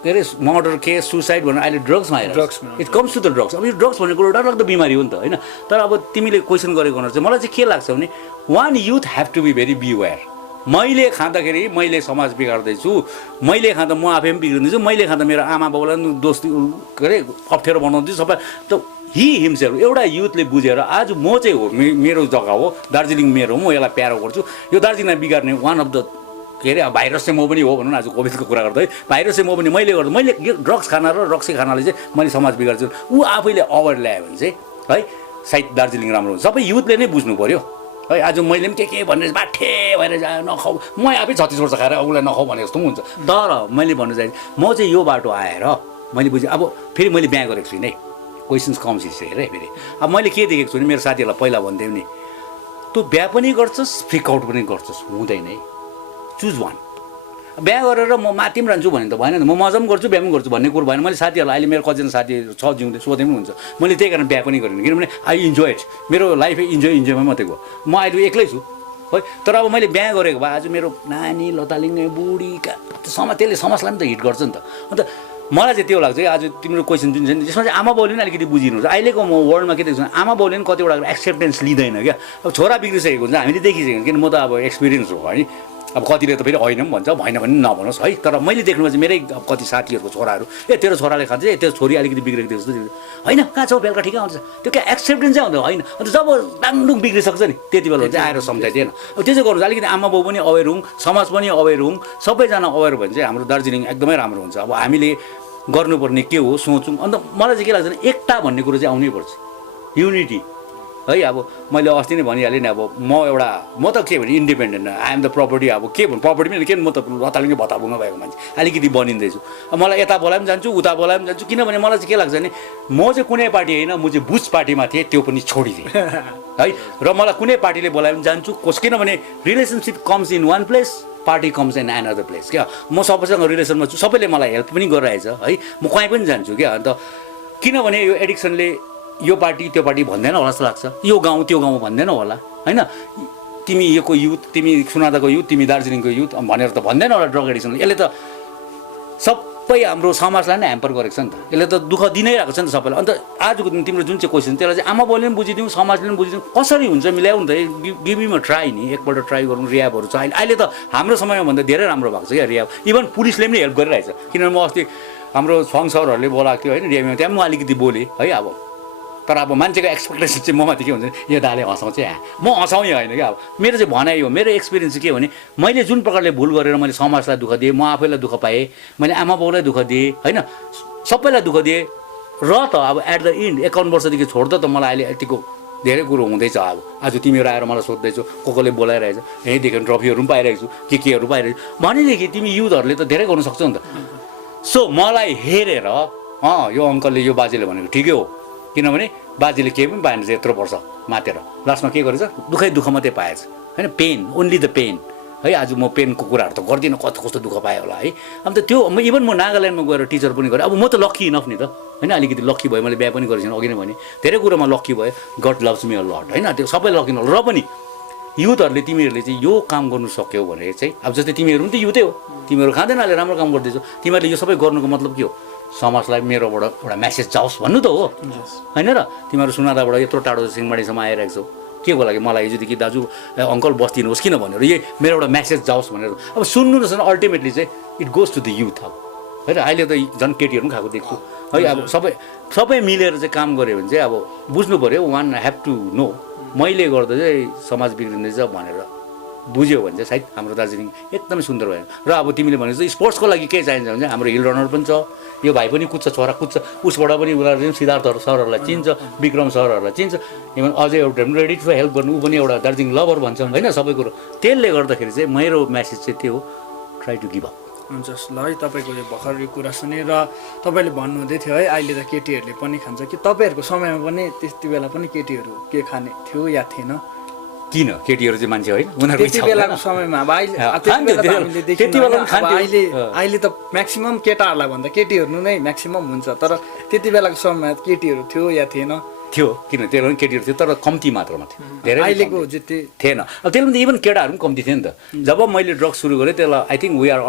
अरे मर्डर केस सुसाइड भनेर अहिले ड्रग्समा आएर it comes to the drugs. अब यो ड्रग्स भन्ने कुरो डरलाग्दो बिमारी हो नि त होइन। तर अब तिमीले क्वेसन गरेको अनुसार चाहिँ मलाई चाहिँ के लाग्छ भने one youth have to be very beware. मैले खाँदाखेरि मैले समाज बिगार्दैछु, मैले खाँदा म आफै पनि बिग्रिँदैछु, मैले खाँदा मेरो आमा बाउलाई पनि दोष के अरे अप्ठ्यारो बनाउँदैछु सबै। त हिमसेल्फ एउटा युथले बुझेर आज म चाहिँ हो मेरो जग्गा हो दार्जिलिङ, मेरो हो, म यसलाई प्यारो गर्छु, यो दार्जिलिङलाई बिगार्ने वान अफ द के अरे भाइरस चाहिँ म पनि हो भनौँ न। आज कोभिडको कुरा गर्दा है भाइरस चाहिँ म पनि मैले गर्दा मैले ड्रग्स खाना र रक्सी खानाले चाहिँ मैले समाज बिगार्छु ऊ आफैले अवेर ल्यायो भने चाहिँ है सायद दार्जिलिङ राम्रो हुन्छ। सबै युथले नै बुझ्नु पऱ्यो है। आज मैले पनि के भनेर बाठे भएर जा नखाऊ, म आफै 36 वर्ष खाएर उसलाई नखाऊ भने जस्तो पनि हुन्छ। तर मैले भन्नु चाहिँ म चाहिँ यो बाटो आएर मैले बुझेँ। अब फेरि मैले बिहा गरेको छुइनँ है, क्वेसन्स कम्स हेरेँ फेरि। अब मैले के देखेको छु भने मेरो साथीहरूलाई पहिला भन्थ्यो नि तँ बिहा पनि गर्छस् फ्रिक आउट पनि गर्छस्, हुँदैन है, चुज वान। बिहा गरेर म माथि पनि रहन्छु भने त भएन नि, म मजा पनि गर्छु बिहा पनि गर्छु भन्ने कुरो भएन। मैले साथीहरूलाई अहिले मेरो कतिजना साथीहरू छ जिउँदै सोधे पनि हुन्छ, मैले त्यही कारण बिहा पनि गरेन किनभने आई इन्जोय इट। मेरो लाइफै इन्जोयमा मात्रै गयो। म अहिले एक्लै छु है। तर अब मैले बिहा गरेको भए आज मेरो नानी लतालिङ्गे बुढी त्यसले समाजलाई पनि त हिट गर्छ नि त। अन्त मलाई चाहिँ त्यो लाग्छ कि आज तिम्रो क्वेसन जुन छ नि त्यसमा चाहिँ आमा बाउले पनि अलिकति बुझिनुहुन्छ। अहिलेको म वर्ल्डमा के देख्छु आमा बाउले पनि कतिवटा एक्सेप्टेन्स लिँदैन क्या। अब छोरा बिग्रिसकेको हुन्छ हामीले देखिसक्यौँ, किन म त अब एक्सपिरियन्स हो है। अब कतिले त फेरि होइन पनि भन्छ, भएन भने नभनोस् है। तर मैले देख्नुमा चाहिँ मेरै कति साथीहरूको छोराहरू तेरो छोराले खान्छ तेरो छोरी अलिकति बिग्रेको जस्तो होइन, कहाँ छ बेलुका ठिकै आउँछ, त्यो क्या एक्सेप्टेन्स चाहिँ हुँदैन होइन। अन्त जब डाङडुङ बिग्रिसक्छ नि त्यति बेला चाहिँ आएर सम्झाइदिएन। अब त्यो चाहिँ गर्नु अलिकति आमा बाउ पनि अवेर हौँ, समाज पनि अवेर हौँ, सबैजना अवेर भयो भने चाहिँ हाम्रो दार्जिलिङ एकदमै राम्रो हुन्छ। अब हामीले गर्नुपर्ने के हो सोचौँ। अन्त मलाई चाहिँ के लाग्छ भने एकता भन्ने कुरो चाहिँ आउनै पर्छ, युनिटी है। अब मैले अस्ति नै भनिहालेँ नि, अब म त के भने independent, I am the property. अब के भन्नु प्रपर्टी पनि के म त लतालिङ्गे भत्ताभुङ्गा भएको मान्छे अलिकति बनिँदैछु। अब मलाई यता बोलाए पनि जान्छु उता बोलाए पनि जान्छु, किनभने मलाई चाहिँ के लाग्छ भने म चाहिँ कुनै पार्टी होइन, म चाहिँ बुच पार्टीमा थिएँ, त्यो पनि छोडिदिएँ है। र मलाई कुनै पार्टीले बोलाए पनि जान्छु किनभने relationship comes in one place, party comes in another place क्या। म सबैसँग रिलेसनमा छु, सबैले मलाई हेल्प पनि गरिरहेछ है। म कहीँ पनि जान्छु क्या। अन्त किनभने यो एडिक्सनले यो पार्टी त्यो पार्टी भन्दैन होला जस्तो लाग्छ, यो गाउँ त्यो गाउँ भन्दैन होला होइन। तिमी योको युथ, तिमी सुनादाको युथ, तिमी दार्जिलिङको युथ भनेर त भन्दैन होला ड्रग एडिक्सनले। यसले त सबै हाम्रो समाजलाई नै ह्याम्पर गरेको छ नि त, यसले त दुःख दिनै रहेको छ नि त सबैलाई। अन्त आजको दिन तिम्रो जुन चाहिँ क्वेसन त्यसलाई चाहिँ आमा बाउले पनि बुझिदिउँ, समाजले पनि बुझिदिउँ, कसरी हुन्छ मिलाउनु त। गिभिङ अ ट्राई नि, एकपल्ट ट्राई गरौँ। रियाबहरू छ अहिले त हाम्रो समयमा भन्दा धेरै राम्रो भएको छ क्या रियाब। इभन पुलिसले पनि हेल्प गरिरहेछ, किनभने म अस्ति हाम्रो छङ सरहरूले बोलाएको थियो होइन रियाबमा, त्यहाँ म अलिकति बोलेँ है। अब तर अब मान्छेको एक्सपेक्टेसन चाहिँ ममाथि के हुन्छ नि यो दाले हँसाउँछ म हँसाउने होइन क्या। अब मेरो चाहिँ भनाइ हो, मेरो एक्सपिरियन्स चाहिँ के भने मैले जुन प्रकारले भुल गरेर मैले समाजलाई दुःख दिएँ, म आफैलाई दुःख पाएँ, मैले आमा बाउलाई दुःख दिएँ होइन, सबैलाई दुःख दिएँ। र त अब एट द इन्ड 51 वर्षदेखि छोड्दा त मलाई अहिले यतिको धेरै कुरो हुँदैछ। अब आज तिमीहरू आएर मलाई सोध्दैछौ, कसले बोलाइरहेछ, यहीँदेखि ट्रफीहरू पनि पाइरहेको छु, केहरू पाइरहेको छु भनेदेखि तिमी युथहरूले त धेरै गर्नु सक्छौ नि त। सो मलाई हेरेर यो अङ्कलले यो बाजेले भनेको ठिकै हो, किनभने बाजेले केही पनि पाएन यत्रो वर्ष मातेर, लास्टमा के गरेछ दुःखै दुःख मात्रै पाएछ होइन। पेन, ओन्ली द पेन है आज म पेनको कुराहरू त गर्दिनँ कस्तो कस्तो दुःख पाएँ होला है अन्त त्यो इभन म नागाल्यान्डमा गएर टिचर पनि गरेँ अब म त लक्की इनफ नि त होइन अलिकति लक्की भयो मैले बिहा पनि गरेको छैन अघि नै भने धेरै कुरोमा लक्की भयो God loves me a lot होइन त्यो सबै लक्की न र पनि युथहरूले तिमीहरूले चाहिँ यो काम गर्नु सक्यौ भने चाहिँ अब जस्तै तिमीहरू पनि त युथै हो तिमीहरू खाँदैन अहिले राम्रो काम गर्दैछौ तिमीहरूले यो सबै गर्नुको मतलब के हो समाजलाई मेरोबाट एउटा म्यासेज जाओस् भन्नु त हो होइन र तिमीहरू सुनादाबाट यत्रो टाढो सिंहमारीसम्म आइरहेको छौ के को लागि मलाई हिजोदेखि दाजु अङ्कल बस्दिनुहोस् किन भनेर यही मेरो एउटा म्यासेज जाओस् भनेर अब सुन्नु नसुन अल्टिमेटली चाहिँ it goes to the youth अब होइन अहिले त झन् केटीहरू पनि खाएको देख्छु है अब सबै मिलेर चाहिँ काम गऱ्यो भने चाहिँ अब बुझ्नु पऱ्यो वान ह्याभ टु नो मैले गर्दा चाहिँ समाज बिग्रिँदैछ भनेर बुझ्यो भने चाहिँ सायद हाम्रो दार्जिलिङ एकदमै सुन्दर भयो र अब तिमीले भने चाहिँ स्पोर्ट्सको लागि के चाहिन्छ भने चाहिँ हाम्रो हिल रनर पनि छ यो भाइ पनि कुद्छ छोरा कुद्छ उसबाट पनि उनीहरू सिद्धार्थ सरहरूलाई चिन्छ विक्रम सरहरूलाई चिन्छ इभन अझै एउटा रेडी टु हेल्प गर्नु ऊ पनि एउटा दार्जिलिङ लभर भन्छ होइन सबै कुरो त्यसले गर्दाखेरि चाहिँ मेरो म्यासेज चाहिँ त्यो हो ट्राई टु गिभ अप हुन्छ ल है तपाईँको यो भर्खर यो कुरा सुने र तपाईँले भन्नुहुँदै थियो है अहिले त केटीहरूले पनि खान्छ कि तपाईँहरूको समयमा पनि त्यति बेला पनि केटीहरू के खाने थियो या थिएन किन केटीहरू चाहिँ मान्छे होइन उनीहरूको त्यति बेलाको समयमा अब अहिले त म्याक्सिमम केटाहरूलाई भन्दा केटीहरू नै म्याक्सिमम हुन्छ तर त्यति बेलाको समयमा केटीहरू थियो या थिएन थियो किन त्यो केटीहरू थियो तर कम्ती मात्रामा थियो धेरै अहिलेको जति थिएन अब त्यसले पनि इभन केटाहरू पनि कम्ती थियो नि त जब मैले ड्रग्स सुरु गरेँ त्यसलाई आई थिङ्क वी आर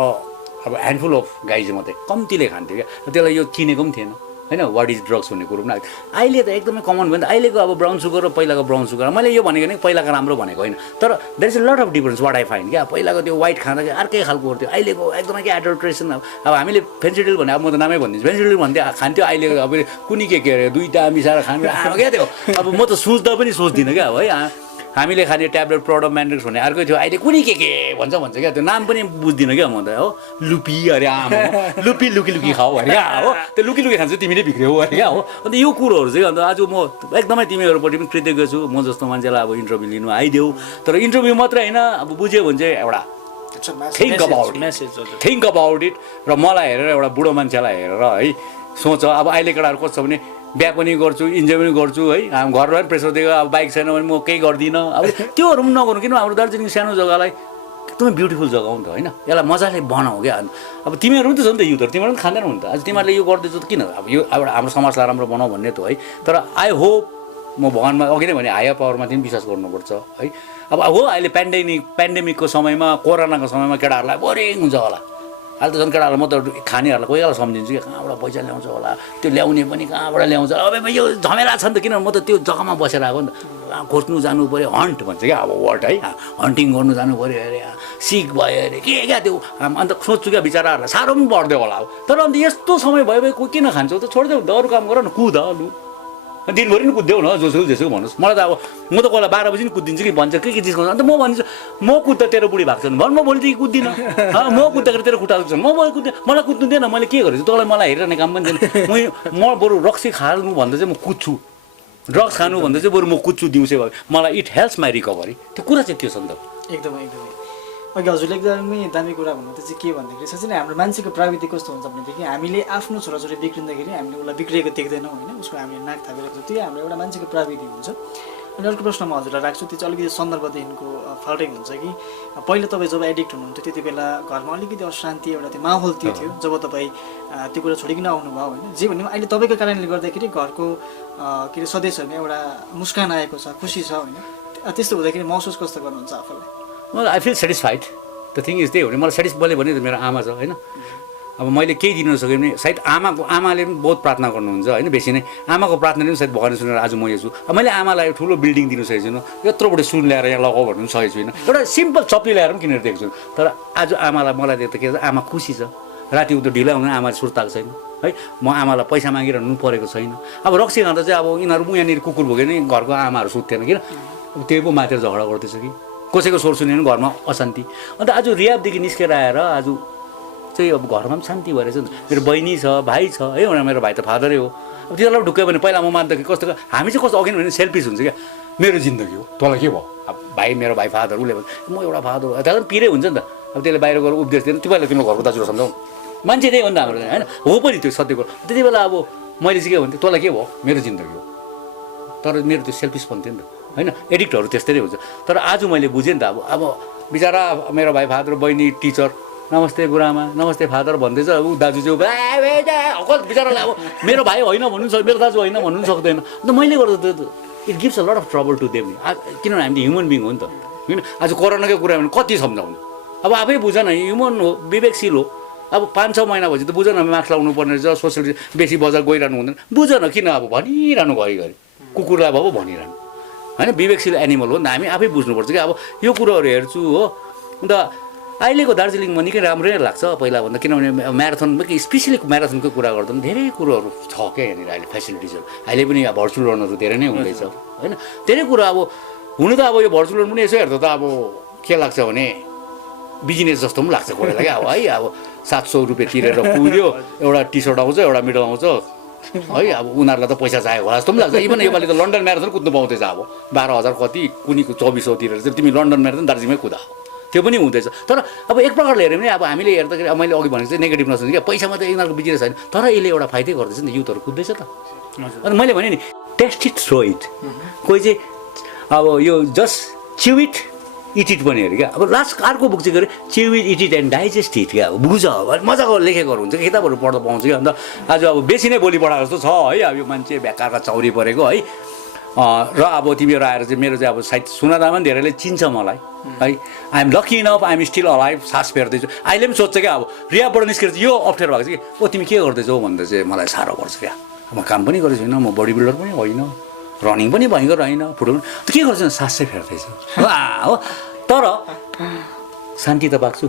अब ह्यान्डफुल अफ गाइज मात्रै कम्तीले खान्थ्यो क्या त्यसलाई यो चिनेको पनि थिएन होइन वाट इज ड्रग्स भन्ने कुरो पनि अहिले त एकदमै कमन भयो नि त अहिलेको अब ब्राउन सुगर र पहिलाको ब्राउन सुगर मैले यो भनेको नि पहिलाको राम्रो भनेको होइन तर there is a lot of difference what I find क्या पहिलाको त्यो व्हाइट खाँदा अर्कै खालको गर्थ्यो अहिलेको एकदमै के एडल्ट्रेसन अब हामीले फेन्सिडिल भने अब म त नामै भनिदिन्छु फेन्सिडिल भन्थ्यो खान्थ्यो अहिले अब कुनै के अरे दुईवटा मिसाएर खानु क्या त्यो अब म त सोच्दा पनि सोच्दिनँ क्या अब है हामीले खाने ट्याब्लेट प्रडम म्यान्ड्रिक्स भन्ने अर्कै थियो अहिले कुनै के भन्छ क्या त्यो नाम पनि बुझ्दिनँ क्या म त हो लुपी अरे आमा लुपी लुकी खाऊ अरे क्या हो त्यो लुकी खान्छ तिमीले बिग्रियो अरे क्या हो अन्त यो कुरोहरू चाहिँ अन्त आज म एकदमै तिमीहरूपट्टि पनि कृतज्ञ छु म जस्तो मान्छेलाई अब इन्टरभ्यू लिनु आइदेऊ तर इन्टरभ्यू मात्रै होइन अब बुझ्यो भने चाहिँ एउटा थिङ्क अबाउट इट र मलाई हेरेर एउटा बुढो मान्छेलाई हेरेर है सोच अब अहिले केटाहरू कस्तो छ भने बिहा पनि गर्छु इन्जोय पनि गर्छु है घरमा पनि प्रेसर दिएको अब बाइक छैन भने म केही गर्दिनँ अब त्योहरू पनि नगर्नु किन हाम्रो दार्जिलिङ सानो जग्गालाई एकदमै ब्युटिफुल जग्गा हो नि त होइन यसलाई मजाले बनाऊ क्या अब तिमीहरू पनि त छ नि त युथहरू तिमीहरू पनि खाँदैनौ नि त आज तिमीहरूले यो गर्दैछौ त किन अब यो एउटा हाम्रो समाजलाई राम्रो बनाऊ भन्ने त है तर आई होप म भगवान्मा अघि नै भने हायर पावरमाथि पनि विश्वास गर्नुपर्छ है अब हो अहिले पेन्डेमिकको समयमा कोरोनाको समयमा केटाहरूलाई बोरिङ हुन्छ होला अहिले त झन् केटाहरूलाई म त खानेहरूलाई कोही बेला सम्झिन्छु कि कहाँबाट पैसा ल्याउँछ होला त्यो ल्याउने पनि कहाँबाट ल्याउँछ अब यो झमेला छ नि त किन म त त्यो जग्गामा बसेर आएको नि त खोज्नु जानु पऱ्यो हन्ट भन्छ क्या अब वर्ड है हन्टिङ गर्नु जानु पऱ्यो अरे सिक भयो अरे के क्या त्यो अन्त सोध्छु क्या बिचराहरूलाई साह्रो पनि पर्दै होला अब तर अन्त यस्तो समय भयो कोही किन खान्छौ त छोडिदेऊ त अरू काम गर न कुद लु दिनभरि नि कुद्देऊ न जोसुकै भन्नुहोस् मलाई त अब म त कोही 12 बजी नि कुद्दिन्छु कि भन्छ के चिज गर्छ अन्त म भन्छु म कुद्दा तेरो बुढी भएको छ भन् म भोलिदेखि कुद्दिनँ म कुद्दाखेरि तेरो खुट्टा दुख्छ म कुद्दिनँ मलाई कुद्नु दिएन मैले के गरेछु तँलाई मलाई हेरिरहने काम पनि थिएन म बरु रक्सी खानु भन्दा चाहिँ म कुद्छु ड्रग्स खानु भन्दा चाहिँ बरु म कुद्छु दिउँसै भयो मलाई इट हेल्प्स माई रिकभरी त्यो कुरा चाहिँ त्यो छ नि त एकदमै अघि हजुरले एकदमै दामी कुरा भन्नु चाहिँ के भन्दाखेरि साँच्चै नै हाम्रो मान्छेको प्रवृत्ति कस्तो हुन्छ भनेदेखि हामीले आफ्नो छोराछोरी बिग्रिँदाखेरि हामीले उसलाई बिग्रिएको देख्दैनौँ होइन उसको हामीले नाक थापेको त्यो हाम्रो एउटा मान्छेको प्रवृत्ति हुन्छ अनि अर्को प्रश्न म हजुरलाई राख्छु त्यो चाहिँ अलिकति सन्दर्भदेखिको फाल्टै हुन्छ कि पहिला तपाईँ जब एडिक्ट हुनुहुन्थ्यो त्यति बेला घरमा अलिकति अशान्ति एउटा त्यो माहौल त्यो थियो जब तपाईँ त्यो कुरा छोडिकन आउनुभयो होइन जे भन्यो अहिले तपाईँको कारणले गर्दाखेरि घरको के अरे सदस्यहरूमा एउटा मुस्कान आएको छ खुसी छ होइन त्यस्तो हुँदाखेरि महसुस कस्तो गर्नुहुन्छ आफूलाई मलाई I feel satisfied the thing is त्यही हो भने मलाई सेटिस्फाइड भने त मेरो आमा छ होइन अब मैले केही दिन सकेँ भने सायद आमाले पनि बहुत प्रार्थना गर्नुहुन्छ होइन बेसी नै आमाको प्रार्थनाले पनि सायद भगवान सुनेर आज म यो छु मैले आमालाई ठुलो बिल्डिङ दिनु सकेको छुइनँ यत्रो बढी सुन ल्याएर यहाँ लगाऊ भन्नु पनि सकेको छुइनँ एउटा सिम्पल चप्ली ल्याएर पनि किनेर दिएको छु तर आज आमालाई मलाई देख्दा के छ आमा खुसी छ राति उता ढिला हुँदैन आमाले सुर्ताएको छैन है म आमालाई पैसा मागिरहनु परेको छैन अब रक्सी खाँदा चाहिँ अब यिनीहरू म यहाँनिर कुकुर भोगे नि घरको आमाहरू सुत्थेन किन अब त्यही पो माथि झगडा गर्दैछ कि कसैको स्वर सुने पनि घरमा अशान्ति अन्त आज रियाबदेखि निस्केर आएर आज चाहिँ अब घरमा पनि शान्ति भएर छ मेरो बहिनी छ भाइ छ है मेरो भाइ त फादरै हो अब तिनीहरूलाई ढुक्यो भने पहिला म मान्दाखेरि कस्तो हामी चाहिँ कस्तो अघि भने सेल्फिस हुन्छ क्या मेरो जिन्दगी हो तँलाई के भयो अब भाइ मेरो भाइ फादर उसले म एउटा फादर हो त्यसलाई पनि पिरै हुन्छ नि त अब त्यसले बाहिर गएर उपदेश दिएर तिमीलाई तिम्रो घरको दाजुहरू सम्झाउँ मान्छे त्यही हो नि त हाम्रो होइन हो पनि त्यो सत्य कुरो त्यति बेला अब मैले चाहिँ के भन्थेँ तँलाई के भयो मेरो जिन्दगी हो तर मेरो त्यो सेल्फिस पनि थियो नि त होइन एडिक्टहरू त्यस्तै नै हुन्छ तर आज मैले बुझेँ नि त अब बिचरा मेरो भाइ फादर बहिनी टिचर नमस्ते गुरुआमा नमस्ते फादर भन्दैछ ऊ दाजु चाहिँ हकत बिचरालाई अब मेरो भाइ होइन भन्नु मेरो दाजु होइन भन्नु सक्दैन अन्त मैले गर्दा त it gives a lot of trouble to them किनभने हामी ह्युमन बिङ हो नि त होइन आज कोरोनाकै कुरा भने कति सम्झाउनु अब आफै बुझ न ह्युमन हो विवेकशील हो अब 5-6 महिनापछि त बुझ न मास्क लाउनु पर्ने रहेछ सोसियल बेसी बजार गइरहनु हुँदैन बुझ न किन अब भनिरहनु घरिघरि कुकुरलाई अब भनिरहनु होइन विवेकशील एनिमल हो नि त हामी आफै बुझ्नुपर्छ कि अब यो कुरोहरू हेर्छु हो अन्त अहिलेको दार्जिलिङमा निकै राम्रै लाग्छ पहिलाभन्दा किनभने म्याराथनमा कि स्पेसली म्याराथनको कुरा गर्दा पनि धेरै कुरोहरू छ क्या यहाँनिर अहिले फेसिलिटिजहरू अहिले पनि अब भर्चुअल रनहरू धेरै नै हुँदैछ होइन धेरै कुरा अब हुनु त अब यो भर्चुअल रन पनि यसो हेर्दा त अब के लाग्छ भने बिजनेस जस्तो पनि लाग्छ कोहीलाई क्या अब है अब 700 रुपियाँ तिरेर पुग्यो एउटा टी सर्ट आउँछ एउटा मिडल आउँछ है अब उनीहरूलाई त पैसा चाहिएको होला जस्तो पनि लाग्छ इभन योपालि त लन्डन म्याराथन कुद्नु पाउँदैछ अब 12,000 कति कुनीको 2400 तिरेर चाहिँ तिमी लन्डन म्याराथन दार्जिलिङमै कुदा त्यो पनि हुँदैछ तर अब एक प्रकारले हेऱ्यो भने अब हामीले हेर्दाखेरि मैले अघि भनेको चाहिँ नेगेटिभ नसोच्नु क्या पैसा मात्रै यिनीहरूको बिजनेस छैन तर यसले एउटा फाइदै गर्दैछ नि त युथहरू कुद्दैछ त अनि मैले भने नि टेस्ट इट थ्रो इट कोही चाहिँ अब यो just chew it it it पनि हेऱ्यो क्या अब लास्ट अर्को बुक चाहिँ गऱ्यो chew it it and digest it क्या बुझ मजाको लेखेकोहरू हुन्छ किताबहरू पढ्दा पाउँछ कि अन्त आज अब बेसी नै बोली पढाएको जस्तो छ है अब यो मान्छे भ्याक्काका चौरी परेको है र अब तिमीहरू आएर चाहिँ मेरो चाहिँ अब सायद सुनादामा पनि धेरैले चिन्छ मलाई है I'm lucky enough I'm still alive सास फेर्दैछु अहिले पनि सोध्छ क्या अब रियाबाट निस्केर चाहिँ यो अप्ठ्यारो भएको छ कि ओ तिमी के गर्दैछौ भन्दा चाहिँ मलाई साह्रो पर्छ क्या म काम पनि गरेको छुइनँ म बडी बिल्डर पनि होइन रनिङ पनि भयङ्कर होइन फुटबल त के गर्छु सास चाहिँ फेर्दैछु हो तर शान्ति त पाएको छु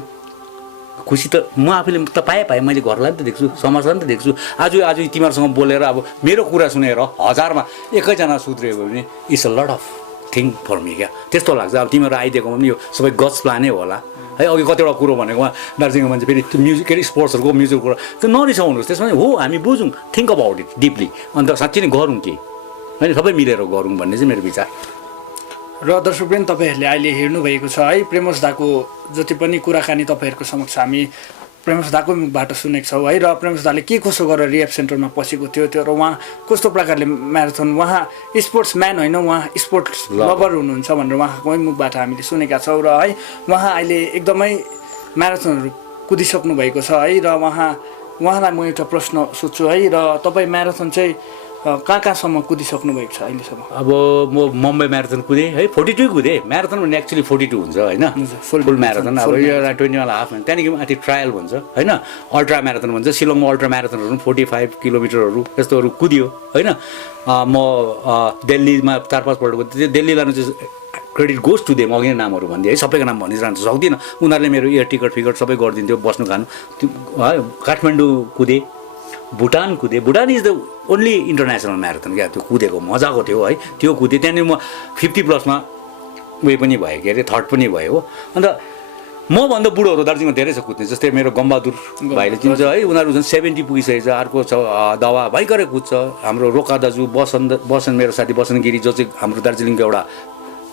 खुसी त म आफैले त पाएँ मैले घरलाई पनि त देख्छु समाजलाई पनि त देख्छु आज तिमीहरूसँग बोलेर अब मेरो कुरा सुनेर 1000मा एकैजना सुध्रियो भने it's a lot of thing for me क्या त्यस्तो लाग्छ अब तिमीहरू आइदिएकोमा पनि यो सबै गट्स प्लानै होला है अघि कतिवटा कुरो भनेको दार्जिलिङमा मान्छे फेरि त्यो म्युजिक के अरे स्पोर्ट्सहरूको म्युजिकको कुरा त्यो नरिसाउनुहोस् त्यसमा हो हामी बुझौँ थिङ्क अबाउट इट डिपली अन्त साँच्चै नै गरौँ के होइन सबै मिलेर गरौँ भन्ने चाहिँ मेरो विचार र दर्शकवृन्द तपाईँहरूले अहिले हेर्नुभएको छ है प्रेमोस दाको जति पनि कुराकानी तपाईँहरूको समक्ष हामी प्रेमोस दाको मुखबाट सुनेको छौँ है र प्रेमोस दाले के कसो गरेर रिहेब सेन्टरमा पसेको थियो र उहाँ कस्तो प्रकारले म्याराथन उहाँ स्पोर्ट्स म्यान होइन उहाँ स्पोर्ट्स लभर हुनुहुन्छ भनेर उहाँकै मुखबाट हामीले सुनेका छौँ र है उहाँ अहिले एकदमै म्याराथनहरू कुदिसक्नु भएको छ है र उहाँलाई म एउटा प्रश्न सोध्छु है र तपाईँ म्याराथन चाहिँ कहाँसम्म कुदिसक्नु भएको छ अहिलेसम्म अब म मुम्बई म्याराथन कुदेँ है 42 कुदेँ म्याराथन भने एक्चुली 42 हुन्छ होइन फुल म्याराथन अब यो 21 हाफ त्यहाँदेखि माथि ट्रायल भन्छ होइन अल्ट्रा म्याराथन भन्छ शिलङमा अल्ट्रा म्याराथनहरू 45 किलोमिटरहरू यस्तोहरू कुदियो होइन म दिल्लीमा 4-5 पल्ट कुदेँ दिल्ली लानु चाहिँ क्रेडिट गोज टु देम अघि नै नामहरू भनिदिएँ है सबैको नाम भनिरहनु सक्दिनँ उनीहरूले मेरो एयर टिकट फिकट सबै गरिदिन्थ्यो बस्नु खानु है काठमाडौँ कुदेँ भुटान कुदेँ Bhutan is the only international marathon क्या त्यो कुदेको मजाको थियो है त्यो कुदेँ त्यहाँनिर म 50+ उयो पनि भयो के अरे थर्ड पनि भयो हो अन्त मभन्दा बुढोहरू दार्जिलिङमा धेरै छ कुद्ने जस्तै मेरो गम्बहादुर भाइले चिन्छ है उनीहरू झन् 70 पुगिसकेको छ अर्को छ दवा भयङ्करै कुद्छ हाम्रो रोका दाजु बसन मेरो साथी बसन गिरी जो चाहिँ हाम्रो दार्जिलिङको एउटा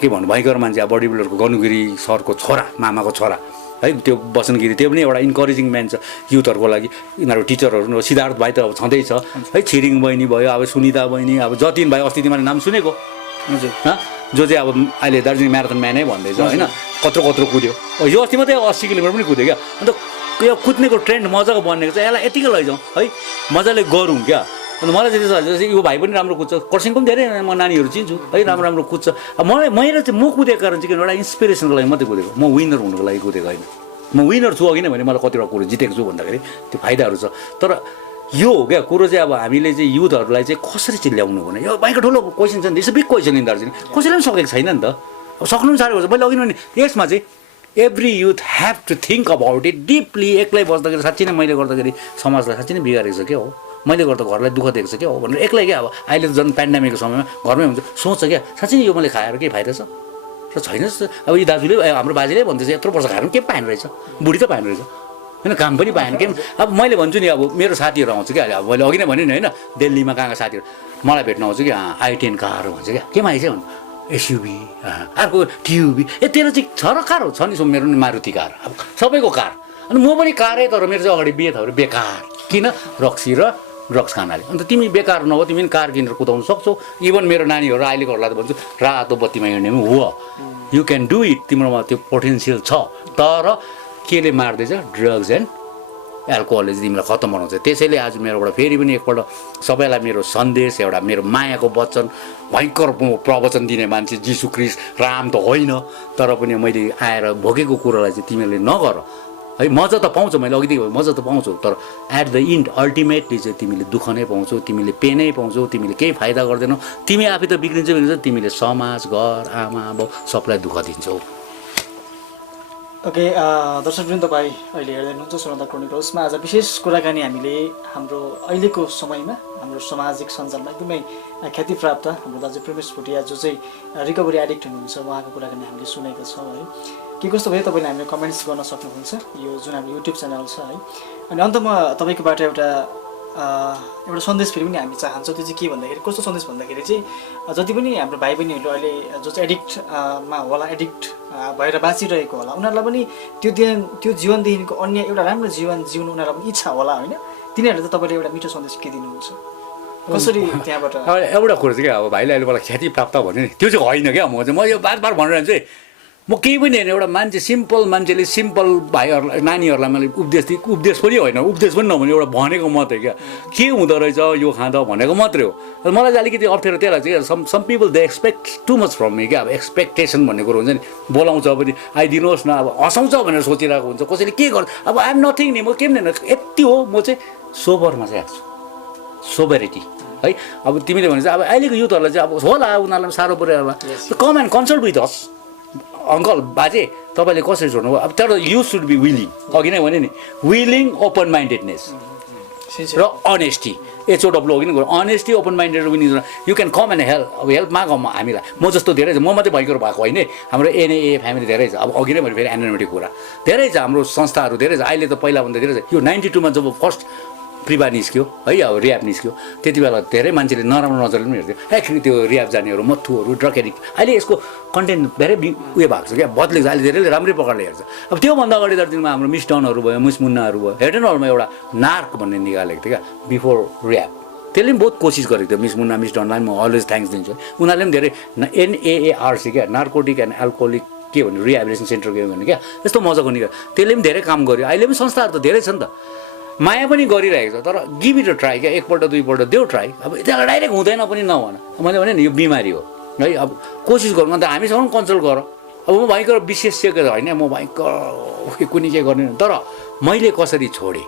के भन्नु भयङ्कर मान्छे अब बडी बिल्डरको गनुगिरी सरको छोरा मामाको छोरा है त्यो बसनगिरी त्यो पनि एउटा इन्करेजिङ म्यान छ युथहरूको लागि यिनीहरू टिचरहरू सिद्धार्थ भाइ त अब छँदैछ है छिरिङ बहिनी भयो अब सुनिता बहिनी अब जतिन भाइ अस्ति तिमीले नाम सुनेको हजुर जो चाहिँ अब अहिले दार्जिलिङ म्याराथन म्यानै भन्दैछ होइन कत्रो कुद्यो यो अस्ति मात्रै 80 किलोमिटर पनि कुद्यो क्या अन्त यो कुद्नेको ट्रेन्ड मजाको बनेको छ यसलाई यतिकै लैजाउँ है मजाले गरौँ क्या अन्त मलाई चाहिँ त्यसो लाग्छ यो भाइ पनि राम्रो कुद्छ कर्सिङको पनि धेरै म नानीहरू चिन्छु है राम्रो कुद्छ अब मैले चाहिँ म कुदेको कारण चाहिँ एउटा इन्सपिरेसनको लागि मात्रै कुदेको म विनर हुनुको लागि कुदेको होइन म विनर छु अघि नै भने मलाई कतिवटा कुरो जितेको छु भन्दाखेरि त्यो फाइदाहरू छ तर यो हो क्या कुरो चाहिँ अब हामीले चाहिँ युथहरूलाई चाहिँ कसरी चाहिँ ल्याउनु भने यो भयङ्कर ठुलो क्वेसन छ नि this big question in Darjeeling कसैले पनि सकेको छैन नि त अब सक्नु पनि साह्रो पर्छ मैले अघि भने यसमा चाहिँ every youth have to think about it deeply एक्लै बस्दाखेरि साँच्चै नै मैले गर्दाखेरि समाजलाई साँच्चै नै बिगारेको छ क्या हो मैले गर्दा घरलाई दुःख दिएको छ क्या हो भनेर एक्लै क्या अब अहिले त झन् पेन्डेमिकको समयमा घरमै हुन्छ सोच्छ क्या साँच्चै यो मैले खाएर केही फाइदा छ र छैन अब यी दाजुले हाम्रो बाजेले भन्दैछ यत्रो वर्ष खाएर के पाएन रहेछ बुढी त पाएन रहेछ होइन काम पनि पाएन के अब मैले भन्छु नि अब मेरो साथीहरू आउँछ क्या अब मैले अघि नै भने नि होइन दिल्लीमा कहाँका साथीहरू मलाई भेट्न आउँछ कि i10 कार भन्छ क्या केमा आइछ भन्नु एसयुभी अर्को टियुभी तेरो चाहिँ छ र कार हो छ नि मेरो नि मारुति कार अब सबैको कार अनि म पनि कारै तर मेरो चाहिँ अगाडि बेथहरू बेकार किन रक्सी र ड्रग्स खानाले। अन्त तिमी बेकार नहो, तिमी पनि कार किनेर कुदाउन सक्छौ। इभन मेरो नानीहरू अहिलेकोहरूलाई त भन्छु रातो बत्तीमा हिँड्ने पनि हो, यु क्यान डु इट, तिम्रोमा त्यो पोटेन्सियल छ। तर केले मार्दैछ? ड्रग्स एन्ड एल्कोहलले चाहिँ तिमीलाई खत्तम बनाउँछ। त्यसैले आज मेरोबाट फेरि पनि एकपल्ट सबैलाई मेरो सन्देश, एउटा मेरो मायाको वचन, भयङ्कर प्रवचन दिने मान्छे जिसु ख्रिस्ट राम त होइन, तर पनि मैले आएर भोगेको कुरोलाई चाहिँ तिमीहरूले नगर है। मजा त पाउँछौ, मैले अघिदेखि मजा त पाउँछौ, तर एट द इन्ड अल्टिमेटली चाहिँ तिमीले दुःख नै पाउँछौ, तिमीले पेनै पाउँछौ, तिमीले केही फाइदा गर्दैनौ। तिमी आफै त बिग्रिन्छ, तिमीले समाज, घर, आमा बाउ सबलाई दुःख दिन्छौ। ओके, दर्शकवृन्द तपाईँ अहिले हेर्दै हुनुहुन्छ सुनन्दा क्रोनिकल्समा। आज विशेष कुराकानी हामीले हाम्रो अहिलेको समयमा हाम्रो सामाजिक सञ्जालमा एकदमै ख्यातिप्राप्त हाम्रो दाजु प्रेमेश भुटिया जो चाहिँ रिकभरी एडिक्ट हुनुहुन्छ, उहाँको कुराकानी हामीले सुनेका छौँ है। के कस्तो भयो तपाईँले हामीले कमेन्ट्स गर्न सक्नुहुन्छ, यो जुन हाम्रो युट्युब च्यानल छ है। अनि अन्तमा तपाईँकोबाट एउटा सन्देश फेरि पनि हामी चाहन्छौँ। त्यो चाहिँ के भन्दाखेरि, कस्तो सन्देश भन्दाखेरि चाहिँ जति पनि हाम्रो भाइ बहिनीहरू अहिले जो चाहिँ एडिक्टमा होला, एडिक्ट भएर बाँचिरहेको होला, उनीहरूलाई पनि त्यो जीवनदेखिको अन्य एउटा राम्रो जीवन जिउनु उनीहरूलाई पनि इच्छा होला होइन। तिनीहरूले त तपाईँले एउटा मिठो सन्देश के दिनुहुन्छ, कसरी त्यहाँबाट? एउटा कुरो चाहिँ क्या, अब भाइले अहिले मलाई ख्याति प्राप्त भन्यो नि, त्यो चाहिँ होइन क्या। म यो बार भनिरहन्छु है, म केही पनि होइन, एउटा मान्छे सिम्पल मान्छेले सिम्पल भाइहरूलाई नानीहरूलाई मैले उपदेश पनि होइन, उपदेश पनि नभने एउटा भनेको मात्रै क्या, के हुँदो रहेछ यो खाँदा भनेको मात्रै हो। मलाई चाहिँ अलिकति अप्ठ्यारो त्यही लाग्छ क्या। Some people they expect too much from me क्या। अब एक्सपेक्टेसन भन्ने कुरो हुन्छ नि, बोलाउँछ पनि आइदिनुहोस् न, अब हँसाउँछ भनेर सोचिरहेको हुन्छ, कसैले के गर्छ। अब आइएम नथिङ नि, म केही पनि होइन, यति हो। म चाहिँ सोबरमा चाहिँ आएको छु, सोबरिटी है। अब तिमीले भने चाहिँ अब अहिलेको युथहरूलाई चाहिँ अब होला उनीहरूलाई साह्रो पऱ्यो होला, come and consult with us. Uncle बाजे तपाईँले कसरी छोड्नुभयो? अब तर यु सुड बी विलिङ, अघि नै भने नि, विलिङ, ओपन माइन्डेडनेस र अनेस्टी। एचओ डब्लु अघि नै गयो, honesty, open minded willing. You can come and help. अब हेल्प माग हामीलाई, म जस्तो धेरै छ, म मात्रै भयङ्कर भएको होइन, हाम्रो एनएए फ्यामिली धेरै छ। अब अघि नै भने फेरि एनएनएमटी कुरा धेरै छ, हाम्रो संस्थाहरू धेरै छ। अहिले त पहिलाभन्दा धेरै छ। यो 92 जब फर्स्ट प्रिभा निस्क्यो है, अब रियाब निस्क्यो, त्यति बेला धेरै मान्छेले नराम्रो नजरले पनि हेर्थ्यो, त्यो रियाब जानेहरू, मत्थुहरू, ड्रग एडिक्ट। अहिले यसको कन्टेन्ट धेरै उयो भएको छ क्या, बदलेको छ। अहिले धेरैले राम्रै प्रकारले हेर्छ। अब त्योभन्दा अगाडि दिनमा हाम्रो मिस डनहरू भयो, मिस मुन्नाहरू भयो, हेड एन्ड हलमा एउटा नार्क भन्ने निकालेको थियो क्या बिफोर रियाब। त्यसले पनि बहुत कोसिस गरेको थियो। मिस मुन्ना, मिस डनलाई म अलवेज थ्याङ्क्स दिन्छु। उनीहरूले पनि धेरै NAARC क्या, नार्कोटिक एन्ड एल्कोहोलिक के भन्ने रिहेबिलिटेसन सेन्टर गयो भने क्या, यस्तो मजाको निकाल्यो। त्यसले पनि धेरै काम गर्यो। अहिले पनि संस्थाहरू त धेरै छ नि त, माया पनि गरिरहेको छ। तर गिभ इट अ ट्राई क्या, एकपल्ट दुईपल्ट देऊ ट्राई। अब त्यसलाई डाइरेक्ट हुँदैन पनि नभन, मैले भने नि यो बिमारी हो है। अब कोसिस गरौँ, अन्त हामीसँग कन्सल्ट गर। अब म भयङ्कर विशेषज्ञ होइन, म भयङ्कर कुनै के गर्ने, तर मैले कसरी छोडेँ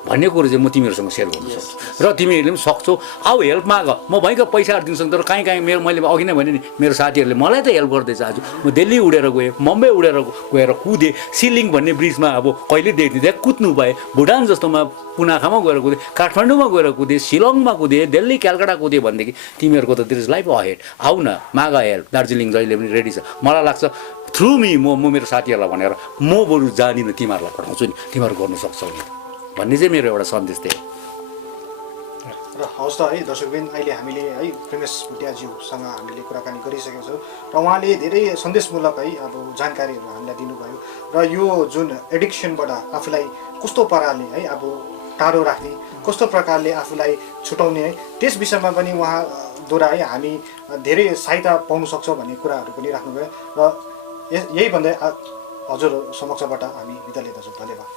भन्ने कुरो चाहिँ म तिमीहरूसँग सेयर गर्नु सक्छु र तिमीहरूले पनि सक्छौ। आऊ हेल्प माग, म भयङ्कर पैसाहरू दिनु सक्छु। तर काहीँ मैले अघि नै भने नि, मेरो साथीहरूले मलाई त हेल्प गर्दैछ। आज म दिल्ली उडेर गएँ, मुम्बई उडेर गएर कुदेँ, सिलिङ भन्ने ब्रिजमा अब कहिले देखिदिँदै कुद्नु पाएँ, भुटान जस्तोमा पुनाखामा गएर कुदेँ, काठमाडौँमा गएर कुदेँ, शिलङमा कुदेँ, दिल्ली कलकत्ता कुदेँ भनेदेखि तिमीहरूको त देयर इज लाइफ अहेड। आऊ न, माग हेल्प। दार्जिलिङ जहिले पनि रेडी छ। मलाई लाग्छ थ्रु मी म मेरो साथीहरूलाई भनेर म बरु जानिनँ तिमीहरूलाई पठाउँछु नि, तिमीहरू गर्नु सक्छौ नि भन्ने चाहिँ मेरो एउटा सन्देश थियो। र हवस् त है दर्शकबिन, अहिले हामीले है प्रेमेश भुटियाज्यूसँग हामीले कुराकानी गरिसकेका छौँ र उहाँले धेरै सन्देशमूलक है अब जानकारीहरू हामीलाई दिनुभयो र यो जुन एडिक्सनबाट आफूलाई कस्तो प्रकारले है अब टाढो राख्ने, कस्तो प्रकारले आफूलाई छुटाउने है, त्यस विषयमा पनि उहाँद्वारा है हामी धेरै सहायता पाउन सक्छौँ भन्ने कुराहरू पनि राख्नुभयो र यही भन्दै हजुर समक्षबाट हामी बिदा लिँदछौँ। धन्यवाद।